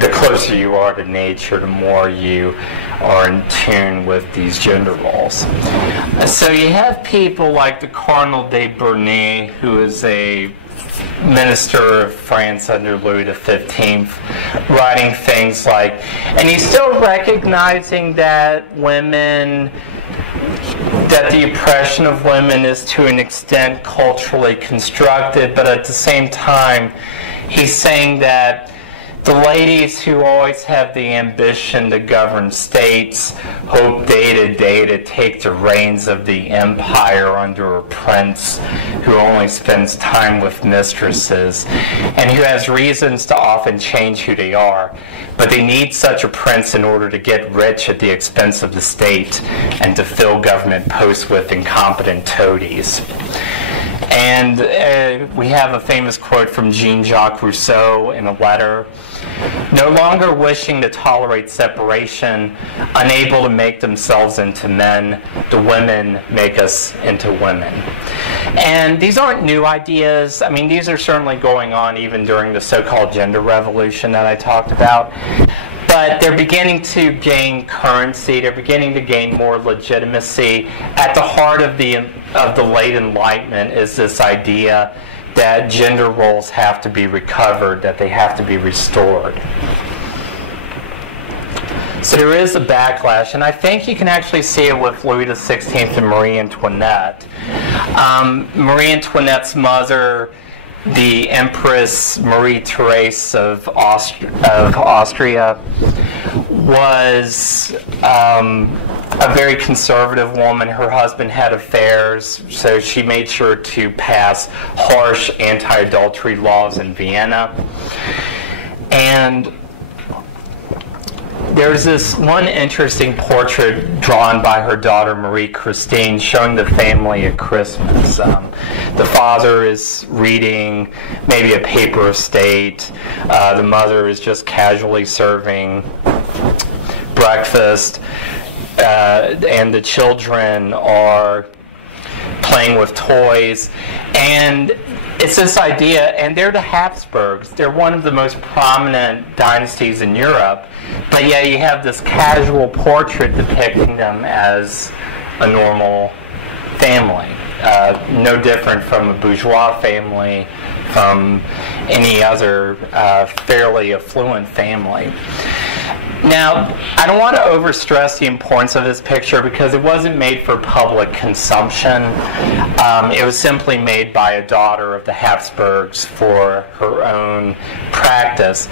the closer you are to nature, the more you are in tune with these gender roles. So you have people like the Cardinal de Bernay, who is a minister of France under Louis XV, writing things like, and he's still recognizing that that the oppression of women is to an extent culturally constructed, but at the same time, he's saying that the ladies who always have the ambition to govern states hope day to day to take the reins of the empire under a prince who only spends time with mistresses and who has reasons to often change who they are. But they need such a prince in order to get rich at the expense of the state and to fill government posts with incompetent toadies. And we have a famous quote from Jean-Jacques Rousseau in a letter: "No longer wishing to tolerate separation, unable to make themselves into men, the women make us into women." And these aren't new ideas. I mean, these are certainly going on even during the so-called gender revolution that I talked about. But they're beginning to gain currency. They're beginning to gain more legitimacy. At the heart of the late Enlightenment is this idea that gender roles have to be recovered, that they have to be restored. So there is a backlash, and I think you can actually see it with Louis XVI and Marie Antoinette. Marie Antoinette's mother, the Empress Marie Therese of Austria, was a very conservative woman. Her husband had affairs, so she made sure to pass harsh anti-adultery laws in Vienna. And there's this one interesting portrait drawn by her daughter Marie Christine showing the family at Christmas. The father is reading maybe a paper estate. The mother is just casually serving breakfast. And the children are playing with toys. And it's this idea, and they're the Habsburgs. They're one of the most prominent dynasties in Europe, but yet you have this casual portrait depicting them as a normal family. No different from a bourgeois family, from any other fairly affluent family. Now, I don't want to overstress the importance of this picture because it wasn't made for public consumption. It was simply made by a daughter of the Habsburgs for her own practice.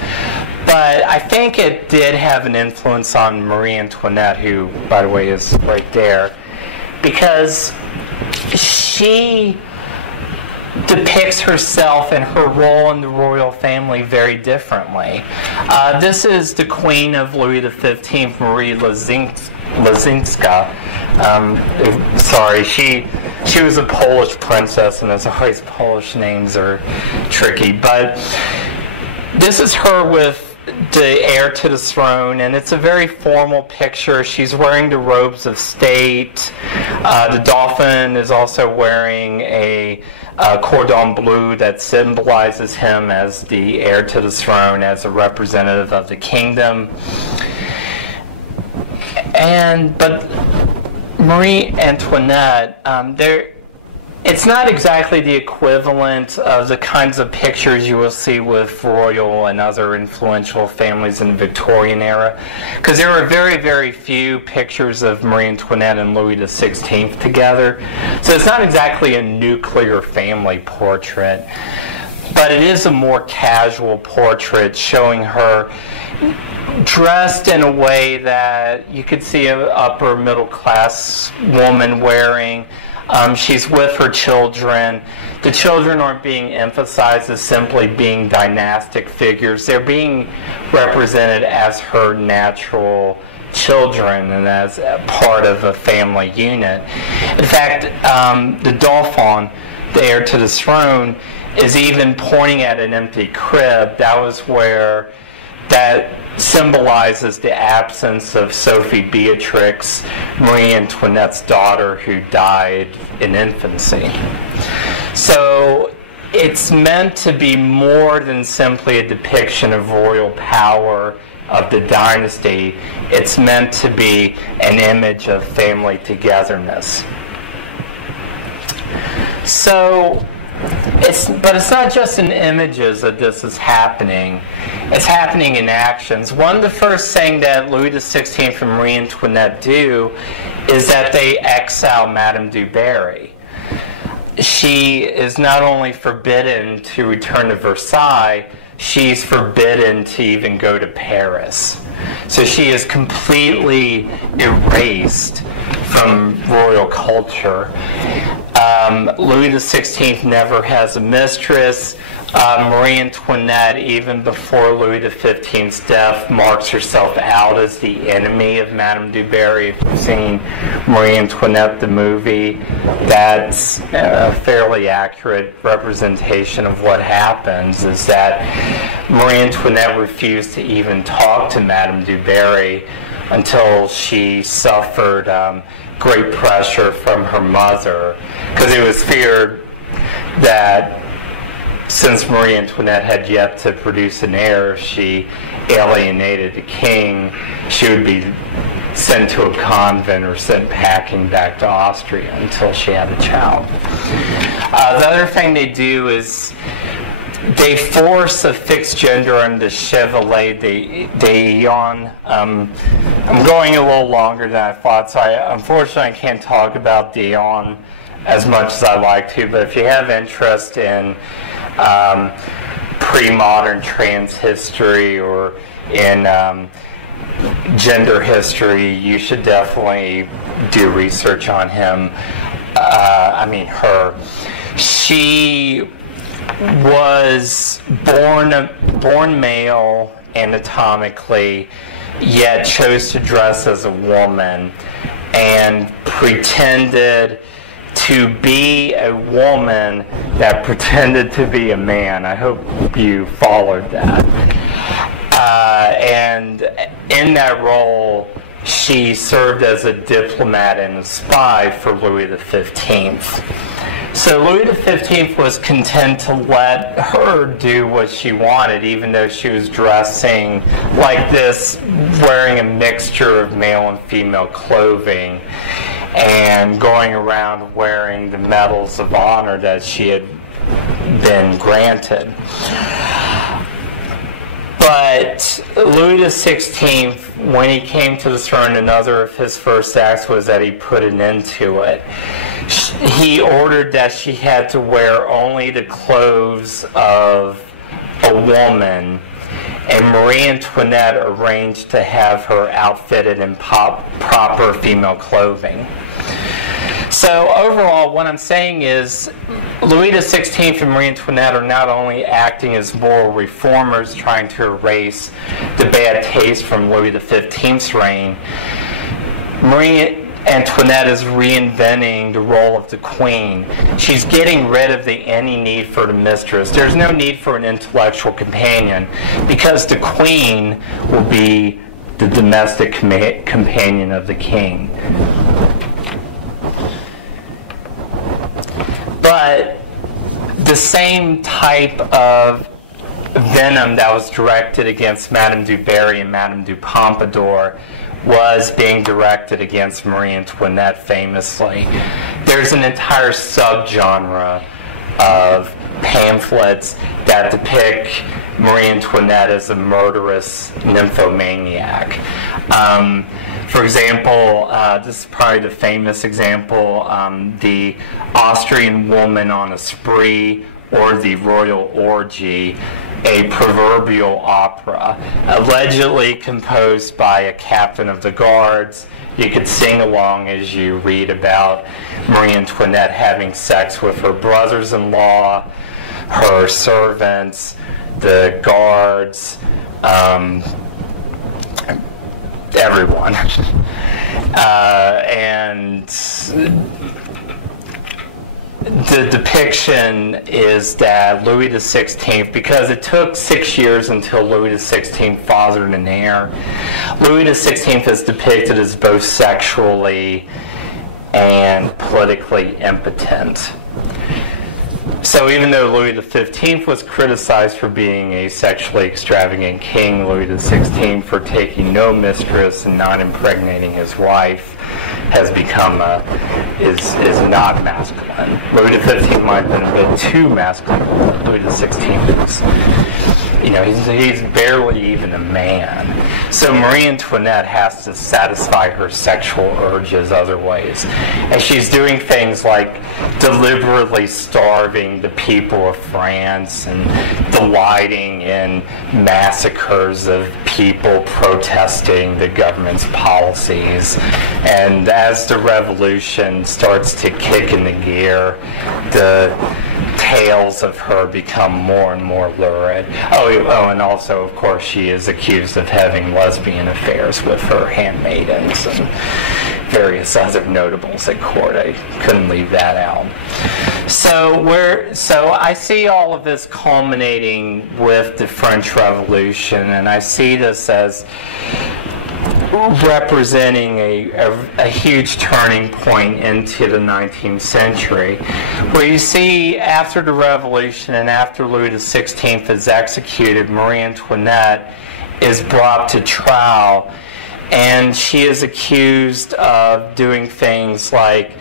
But I think it did have an influence on Marie Antoinette, who, by the way, is right there, because she depicts herself and her role in the royal family very differently. This is the Queen of Louis XV, Marie Laszinska. Sorry, she was a Polish princess, and as always, Polish names are tricky. But this is her with the heir to the throne, and it's a very formal picture. She's wearing the robes of state. The Dauphin is also wearing a cordon bleu that symbolizes him as the heir to the throne, as a representative of the kingdom. But Marie Antoinette, it's not exactly the equivalent of the kinds of pictures you will see with royal and other influential families in the Victorian era, because there are very, very few pictures of Marie Antoinette and Louis XVI together. So it's not exactly a nuclear family portrait, but it is a more casual portrait showing her dressed in a way that you could see an upper middle class woman wearing. She's with her children. The children aren't being emphasized as simply being dynastic figures. They're being represented as her natural children and as a part of a family unit. In fact, the Dauphin, the heir to the throne, is even pointing at an empty crib. That was where that symbolizes the absence of Sophie Beatrix, Marie Antoinette's daughter, who died in infancy. So it's meant to be more than simply a depiction of royal power of the dynasty. It's meant to be an image of family togetherness. But it's not just in images that this is happening. It's happening in actions. One of the first things that Louis XVI and Marie Antoinette do is that they exile Madame du Barry. She is not only forbidden to return to Versailles, she's forbidden to even go to Paris. So she is completely erased from royal culture. Louis XVI never has a mistress. Marie Antoinette, even before Louis XV's death, marks herself out as the enemy of Madame du Barry. If you've seen Marie Antoinette, the movie, that's a fairly accurate representation of what happens, is that Marie Antoinette refused to even talk to Madame du Barry until she suffered great pressure from her mother, because it was feared that since Marie Antoinette had yet to produce an heir, if she alienated the king, she would be sent to a convent or sent packing back to Austria until she had a child. The other thing they do is they force a fixed gender on the Chevalier d'Eon. I'm going a little longer than I thought, so unfortunately I can't talk about d'Eon as much as I like to, but if you have interest in pre-modern trans history or in gender history, you should definitely do research on him. Her. She was born male anatomically, yet chose to dress as a woman and pretended to be a woman that pretended to be a man. I hope you followed that. And in that role, she served as a diplomat and a spy for Louis XV. So Louis XV was content to let her do what she wanted, even though she was dressing like this, wearing a mixture of male and female clothing, and going around wearing the medals of honor that she had been granted. But Louis XVI, when he came to the throne, another of his first acts was that he put an end to it. He ordered that she had to wear only the clothes of a woman, and Marie Antoinette arranged to have her outfitted in proper female clothing. So overall, what I'm saying is Louis XVI and Marie Antoinette are not only acting as moral reformers trying to erase the bad taste from Louis XV's reign, Marie Antoinette is reinventing the role of the queen. She's getting rid of any need for the mistress. There's no need for an intellectual companion because the queen will be the domestic companion of the king. But the same type of venom that was directed against Madame du Barry and Madame du Pompadour was being directed against Marie Antoinette famously. There's an entire subgenre of pamphlets that depict Marie Antoinette as a murderous nymphomaniac. For example, this is probably the famous example, the Austrian Woman on a Spree, or the Royal Orgy, a proverbial opera, allegedly composed by a captain of the guards. You could sing along as you read about Marie Antoinette having sex with her brothers-in-law, her servants, the guards, everyone. And the depiction is that Louis XVI, because it took 6 years until Louis XVI fathered an heir, Louis XVI is depicted as both sexually and politically impotent. So even though Louis XV was criticized for being a sexually extravagant king, Louis XVI, for taking no mistress and not impregnating his wife, has become is not masculine. Louis XV might have been a bit too masculine. Louis XVI is, he's barely even a man. So Marie Antoinette has to satisfy her sexual urges other ways, and she's doing things like deliberately starving the people of France and delighting in massacres of people protesting the government's policies. And as the revolution starts to kick into gear, the tales of her become more and more lurid. Oh, and also, of course, she is accused of having lesbian affairs with her handmaidens and various other notables at court. I couldn't leave that out. So I see all of this culminating with the French Revolution, and I see this as representing a huge turning point into the 19th century, where you see after the Revolution and after Louis XVI is executed, Marie Antoinette is brought to trial, and she is accused of doing things like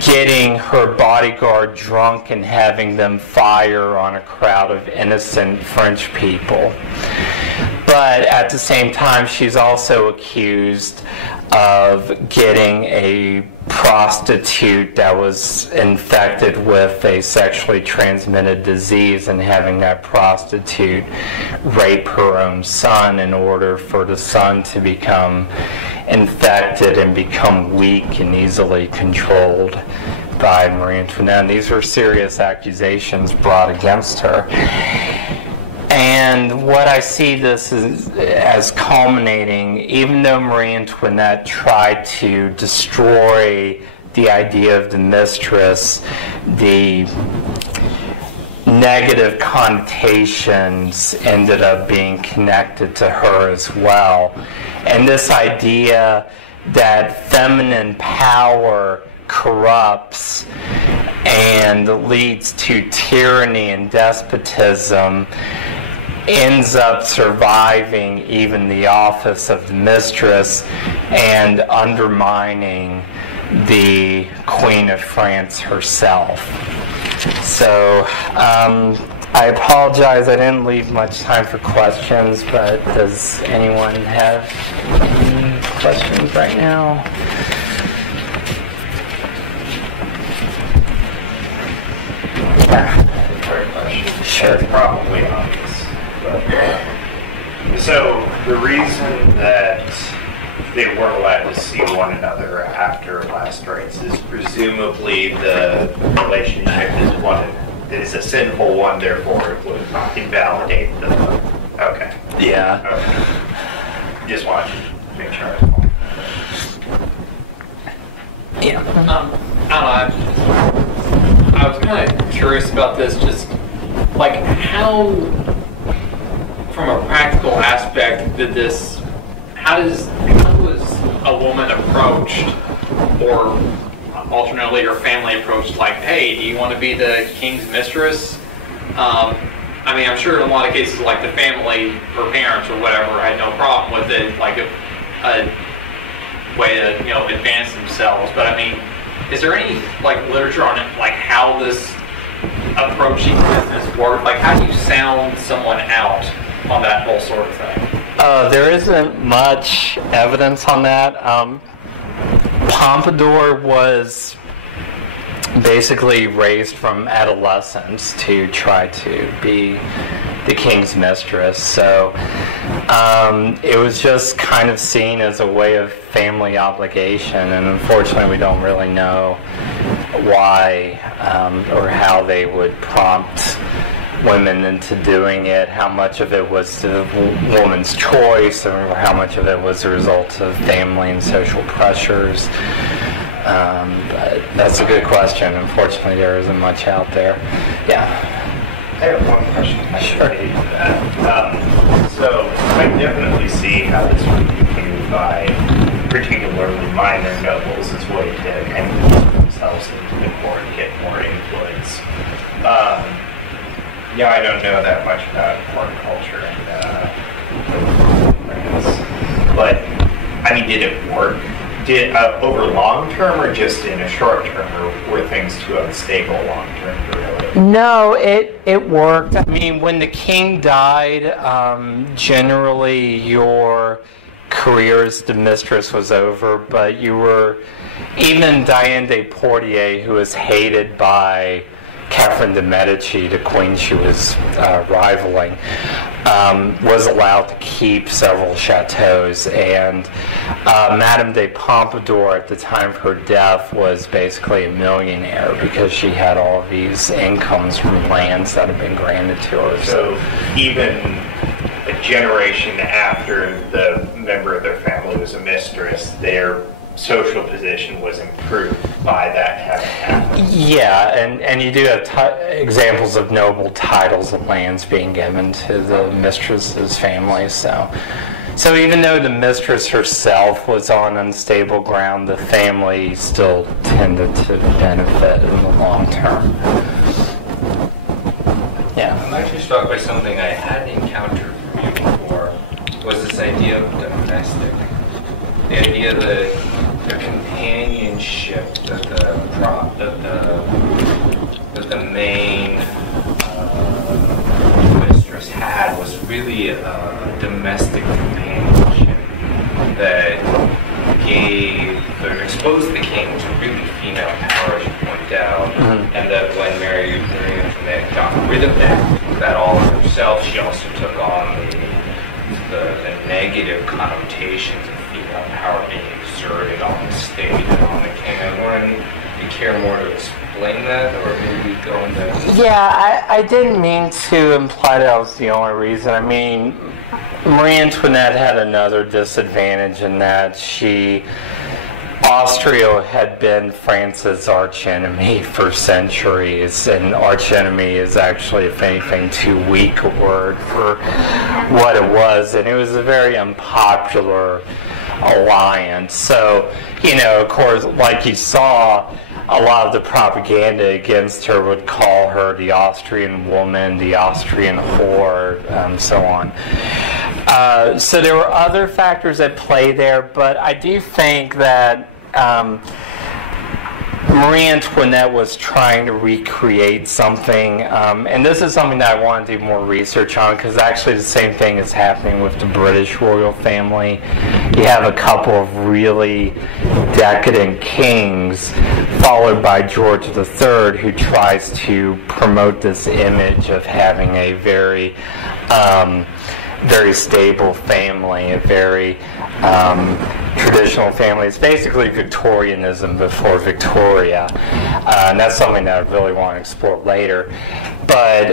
getting her bodyguard drunk and having them fire on a crowd of innocent French people. But at the same time, she's also accused of getting a prostitute that was infected with a sexually transmitted disease and having that prostitute rape her own son in order for the son to become infected and become weak and easily controlled by Marie Antoinette. These were serious accusations brought against her. And what I see this as culminating, even though Marie Antoinette tried to destroy the idea of the mistress, the negative connotations ended up being connected to her as well. And this idea that feminine power corrupts and leads to tyranny and despotism ends up surviving even the office of the mistress and undermining the Queen of France herself. So I apologize I didn't leave much time for questions, but does anyone have any questions right now? Sure. It's probably obvious. But, so the reason that they weren't allowed to see one another after last rites is presumably the relationship is one that is a sinful one, therefore it would invalidate the. Okay. Yeah. Okay. Just wanted to make sure. Yeah. I don't know. I was kind of curious about this, just like how, from a practical aspect, how was a woman approached, or alternately her family approached, like, hey, do you want to be the king's mistress? I mean, I'm sure in a lot of cases, like the family or parents or whatever had no problem with it, like a way to, advance themselves. But I mean, is there any like literature on it, like how this approaching business work? Like, how do you sound someone out on that whole sort of thing? There isn't much evidence on that. Pompadour was basically raised from adolescence to try to be the king's mistress. So it was just kind of seen as a way of family obligation, and unfortunately we don't really know why or how they would prompt women into doing it, how much of it was the woman's choice or how much of it was a result of family and social pressures. But that's a good question. Unfortunately, there isn't much out there. Yeah. I have one question. Sure. So I definitely see how this would be viewed by particularly minor nobles as a way to kind of put themselves into the court and get more influence. Yeah, I don't know that much about court culture in France, but I mean, did it work? Over long term, or just in a short term, or were things too unstable long term? Really? No, it worked. I mean, when the king died, generally your career as the mistress was over, but you were, even Diane de Poitiers, who was hated by Catherine de Medici, the queen she was rivaling, was allowed to keep several chateaus, and Madame de Pompadour at the time of her death was basically a millionaire because she had all of these incomes from lands that had been granted to her. So even a generation after the member of their family was a mistress, their social position was improved by that having happened. Yeah, and you do have examples of noble titles and lands being given to the mistress's family. So even though the mistress herself was on unstable ground, the family still tended to benefit in the long term. Yeah. I'm actually struck by something I hadn't encountered from you before, was this idea of domestic. The idea that the companionship that the main mistress had was really a domestic companionship that exposed the king to really female power, as you point out, and that when Mary Antoinette got rid of that all herself, she also took on the negative connotations of female power being exerted on the state and on the king. I'm wondering, care more to explain that, or maybe go into? Yeah, I didn't mean to imply that was the only reason. I mean, Marie Antoinette had another disadvantage in that Austria had been France's archenemy for centuries, and archenemy is actually, if anything, too weak a word for what it was, and it was a very unpopular alliance. So, of course, like you saw, a lot of the propaganda against her would call her the Austrian woman, the Austrian whore, so on. So there were other factors at play there, but I do think that Marie Antoinette was trying to recreate something, and this is something that I want to do more research on, because actually the same thing is happening with the British royal family. You have a couple of really decadent kings, followed by George III, who tries to promote this image of having a very stable family, a very traditional family. It's basically Victorianism before Victoria, and that's something that I really want to explore later. But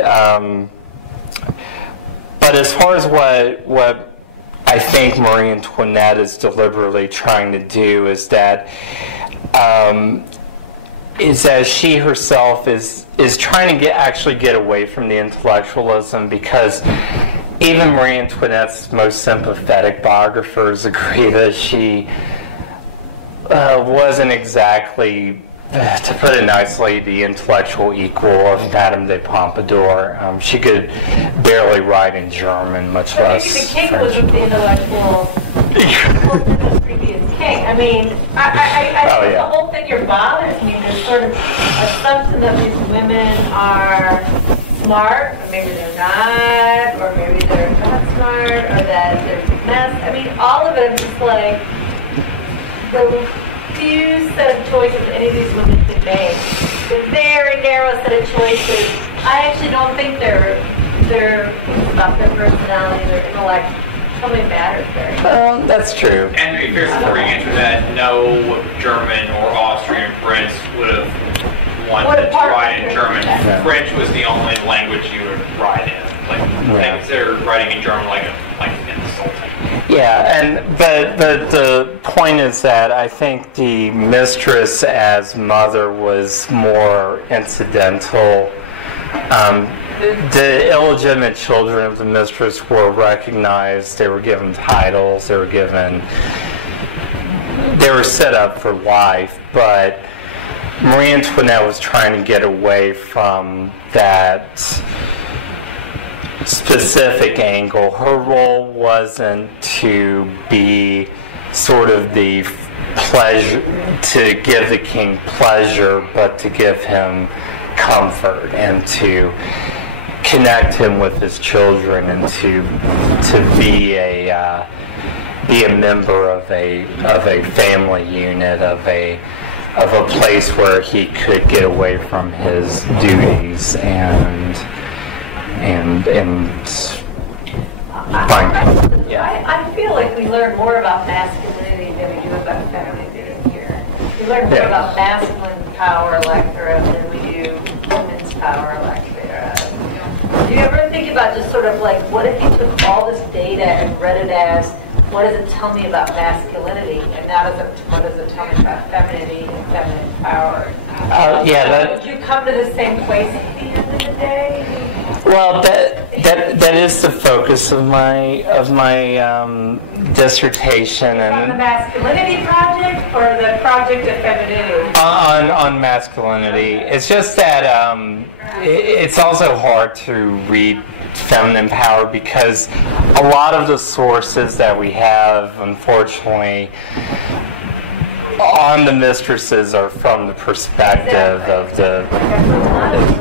as far as what I think Marie Antoinette is deliberately trying to do is that she herself is trying to actually get away from the intellectualism, because even Marie Antoinette's most sympathetic biographers agree that she wasn't exactly, to put it nicely, the intellectual equal of Madame de Pompadour. She could barely write in German, much less Maybe the king French. wasn't the intellectual equal to the previous king. I mean, I think the whole figure bothers me. There's sort of assumption that these women are smart, or maybe they're not, or maybe they're not smart, or that they're a mess. I mean, all of it, I'm just like, the few set of choices any of these women could make, the very narrow set of choices, I actually don't think they're about their personality, their intellect, probably matters very much. That's true. And to be fair to Marie Antoinette, no German or Austrian prince would have wanted to write in German. Yeah. French was the only language you would write in. Like, they consider writing in German like insulting. Yeah, and the point is that I think the mistress as mother was more incidental. The illegitimate children of the mistress were recognized. They were given titles. They were set up for life. But Marie Antoinette was trying to get away from that specific angle. Her role wasn't to be sort of the pleasure, to give the king pleasure, but to give him comfort and to connect him with his children, and to be a member of a family unit, of a place where he could get away from his duties and find comfort. Yeah. I feel like we learn more about masculinity than we do about femininity here. We learn more about masculine power lack thereof than we do women's power lack thereof. Do you ever think about just sort of like, what if you took all this data and read it as, what does it tell me about masculinity, and what does it tell me about femininity and feminine power? Would you come to the same place at the end of the day? Well, that is the focus of my dissertation, On the masculinity project or the project of femininity? on masculinity. It's just that it's also hard to read feminine power, because a lot of the sources that we have, unfortunately, on the mistresses are from the perspective of the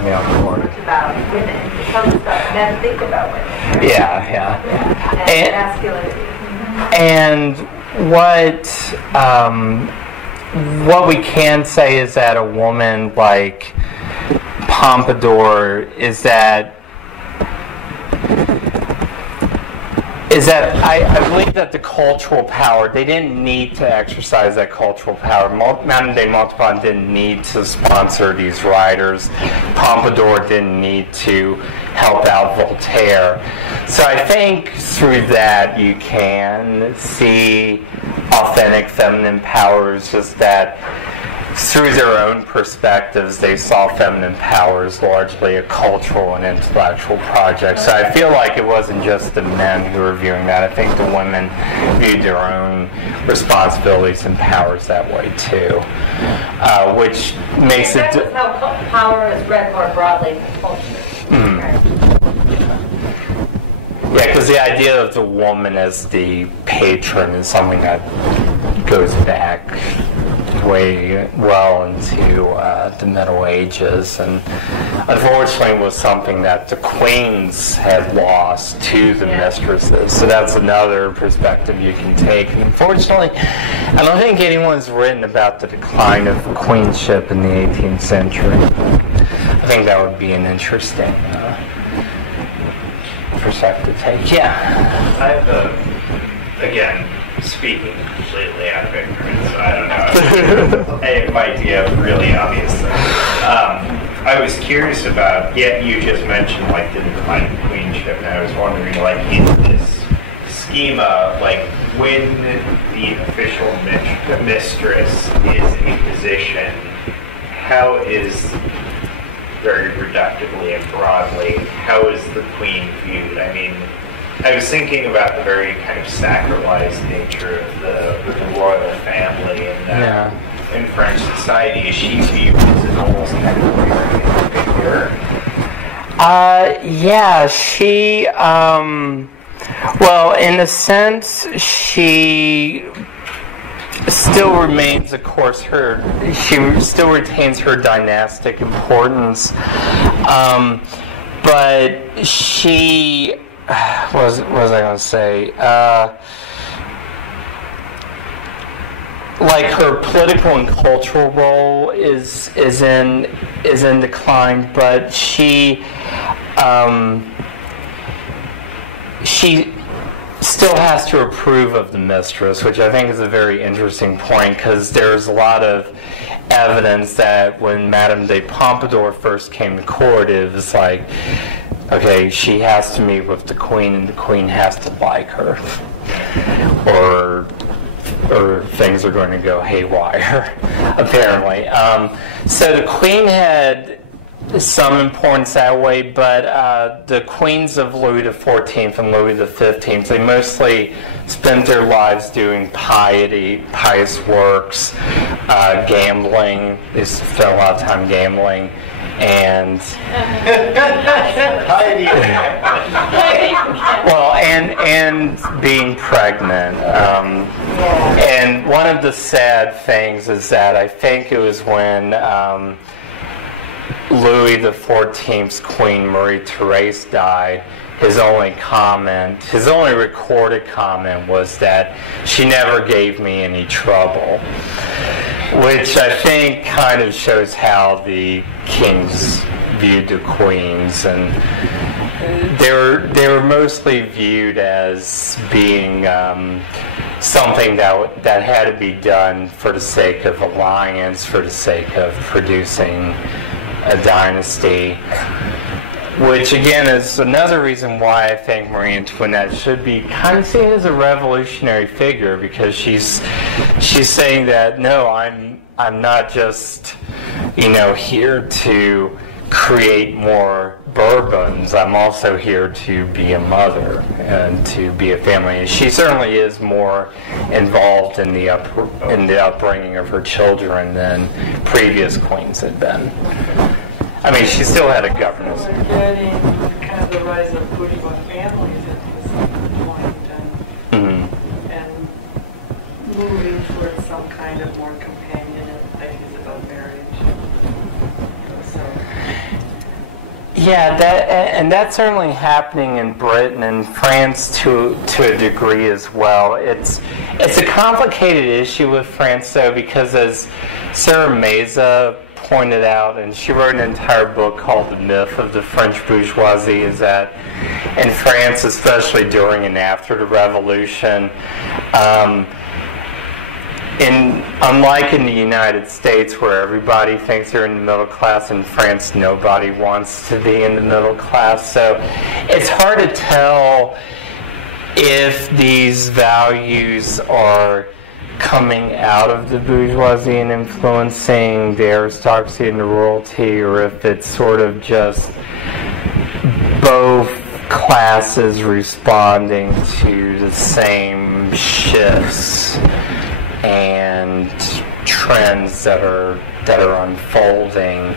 male court. About women. It tells us about men think about women. Yeah. And masculinity. And what we can say is that a woman like Pompadour is is that I believe that the cultural power, they didn't need to exercise that cultural power. Madame de Montauban didn't need to sponsor these writers. Pompadour didn't need to help out Voltaire. So I think through that you can see authentic feminine power. Is just that through their own perspectives, they saw feminine power as largely a cultural and intellectual project. So I feel like it wasn't just the men who were viewing that. I think the women viewed their own responsibilities and powers that way too, which makes it... That's how power is read more broadly in culture. Yeah, because the idea of the woman as the patron is something that goes back way well into the Middle Ages, and unfortunately was something that the queens had lost to the mistresses. So that's another perspective you can take. And unfortunately, I don't think anyone's written about the decline of queenship in the 18th century. I think that would be an interesting perspective take. Yeah. I have again, speaking completely out of ignorance, I don't know. It might be a really obvious thing. I was curious about, you just mentioned like the decline of queenship, and I was wondering, like, in this schema, like when the official mistress is in position, how is, very reductively and broadly, how is the queen viewed? I mean, I was thinking about the very kind of sacralized nature of the royal family in French society. Is she viewed as an almost kind of American figure? Yeah, she, well, in a sense, she still remains, of course, she still retains her dynastic importance, but she, what was I going to say? Like her political and cultural role is in decline, but she still has to approve of the mistress, which I think is a very interesting point, because there's a lot of evidence that when Madame de Pompadour first came to court, it was like, okay, she has to meet with the queen, and the queen has to like her, or things are going to go haywire, apparently. So the queen had some importance that way, but the queens of Louis XIV and Louis XV, they mostly spent their lives doing pious works, gambling. They spent a lot of time gambling, and well, and being pregnant. And one of the sad things is that I think it was when Louis XIV's Queen Marie-Therese died, his only recorded comment was that she never gave me any trouble, which I think kind of shows how the kings viewed the queens, and they were mostly viewed as being something that had to be done for the sake of alliance, for the sake of producing a dynasty, which again is another reason why I think Marie Antoinette should be kind of seen as a revolutionary figure, because she's saying that, no, I'm not just, here to create more Bourbons. I'm also here to be a mother and to be a family. And she certainly is more involved in the upbringing of her children than previous queens had been. I mean, she still had a governess. We're getting kind of the rise of bourgeois families at this point, and moving towards some kind of more companion ideas about marriage. Yeah, that's certainly happening in Britain and France to a degree as well. It's a complicated issue with France, though, because as Sarah Meza pointed out, and she wrote an entire book called The Myth of the French Bourgeoisie, is that in France, especially during and after the revolution. Unlike in the United States, where everybody thinks they're in the middle class, in France nobody wants to be in the middle class. So it's hard to tell if these values are coming out of the bourgeoisie and influencing the aristocracy and the royalty, or if it's sort of just both classes responding to the same shifts and trends that are unfolding.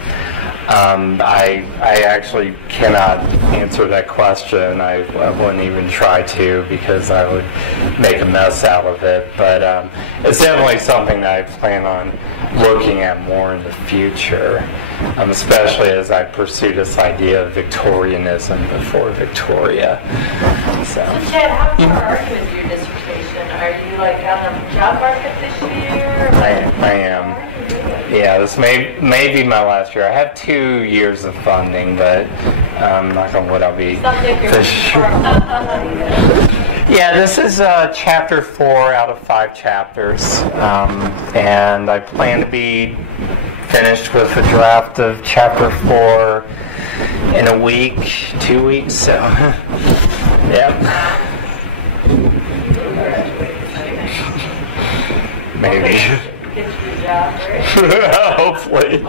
I actually cannot answer that question. I wouldn't even try to, because I would make a mess out of it. But it's definitely something that I plan on looking at more in the future, especially as I pursue this idea of Victorianism before Victoria. So Chad, how far are you into your dissertation? Are you like on the job market this year? I am. Yeah, this may be my last year. I have 2 years of funding, but knock on wood, I'll be for sure. Yeah, this is chapter 4 out of 5 chapters, and I plan to be finished with a draft of chapter 4 in a week, 2 weeks. So, yeah. Maybe. Hopefully.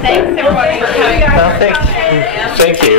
Thanks everybody for coming. Thank you.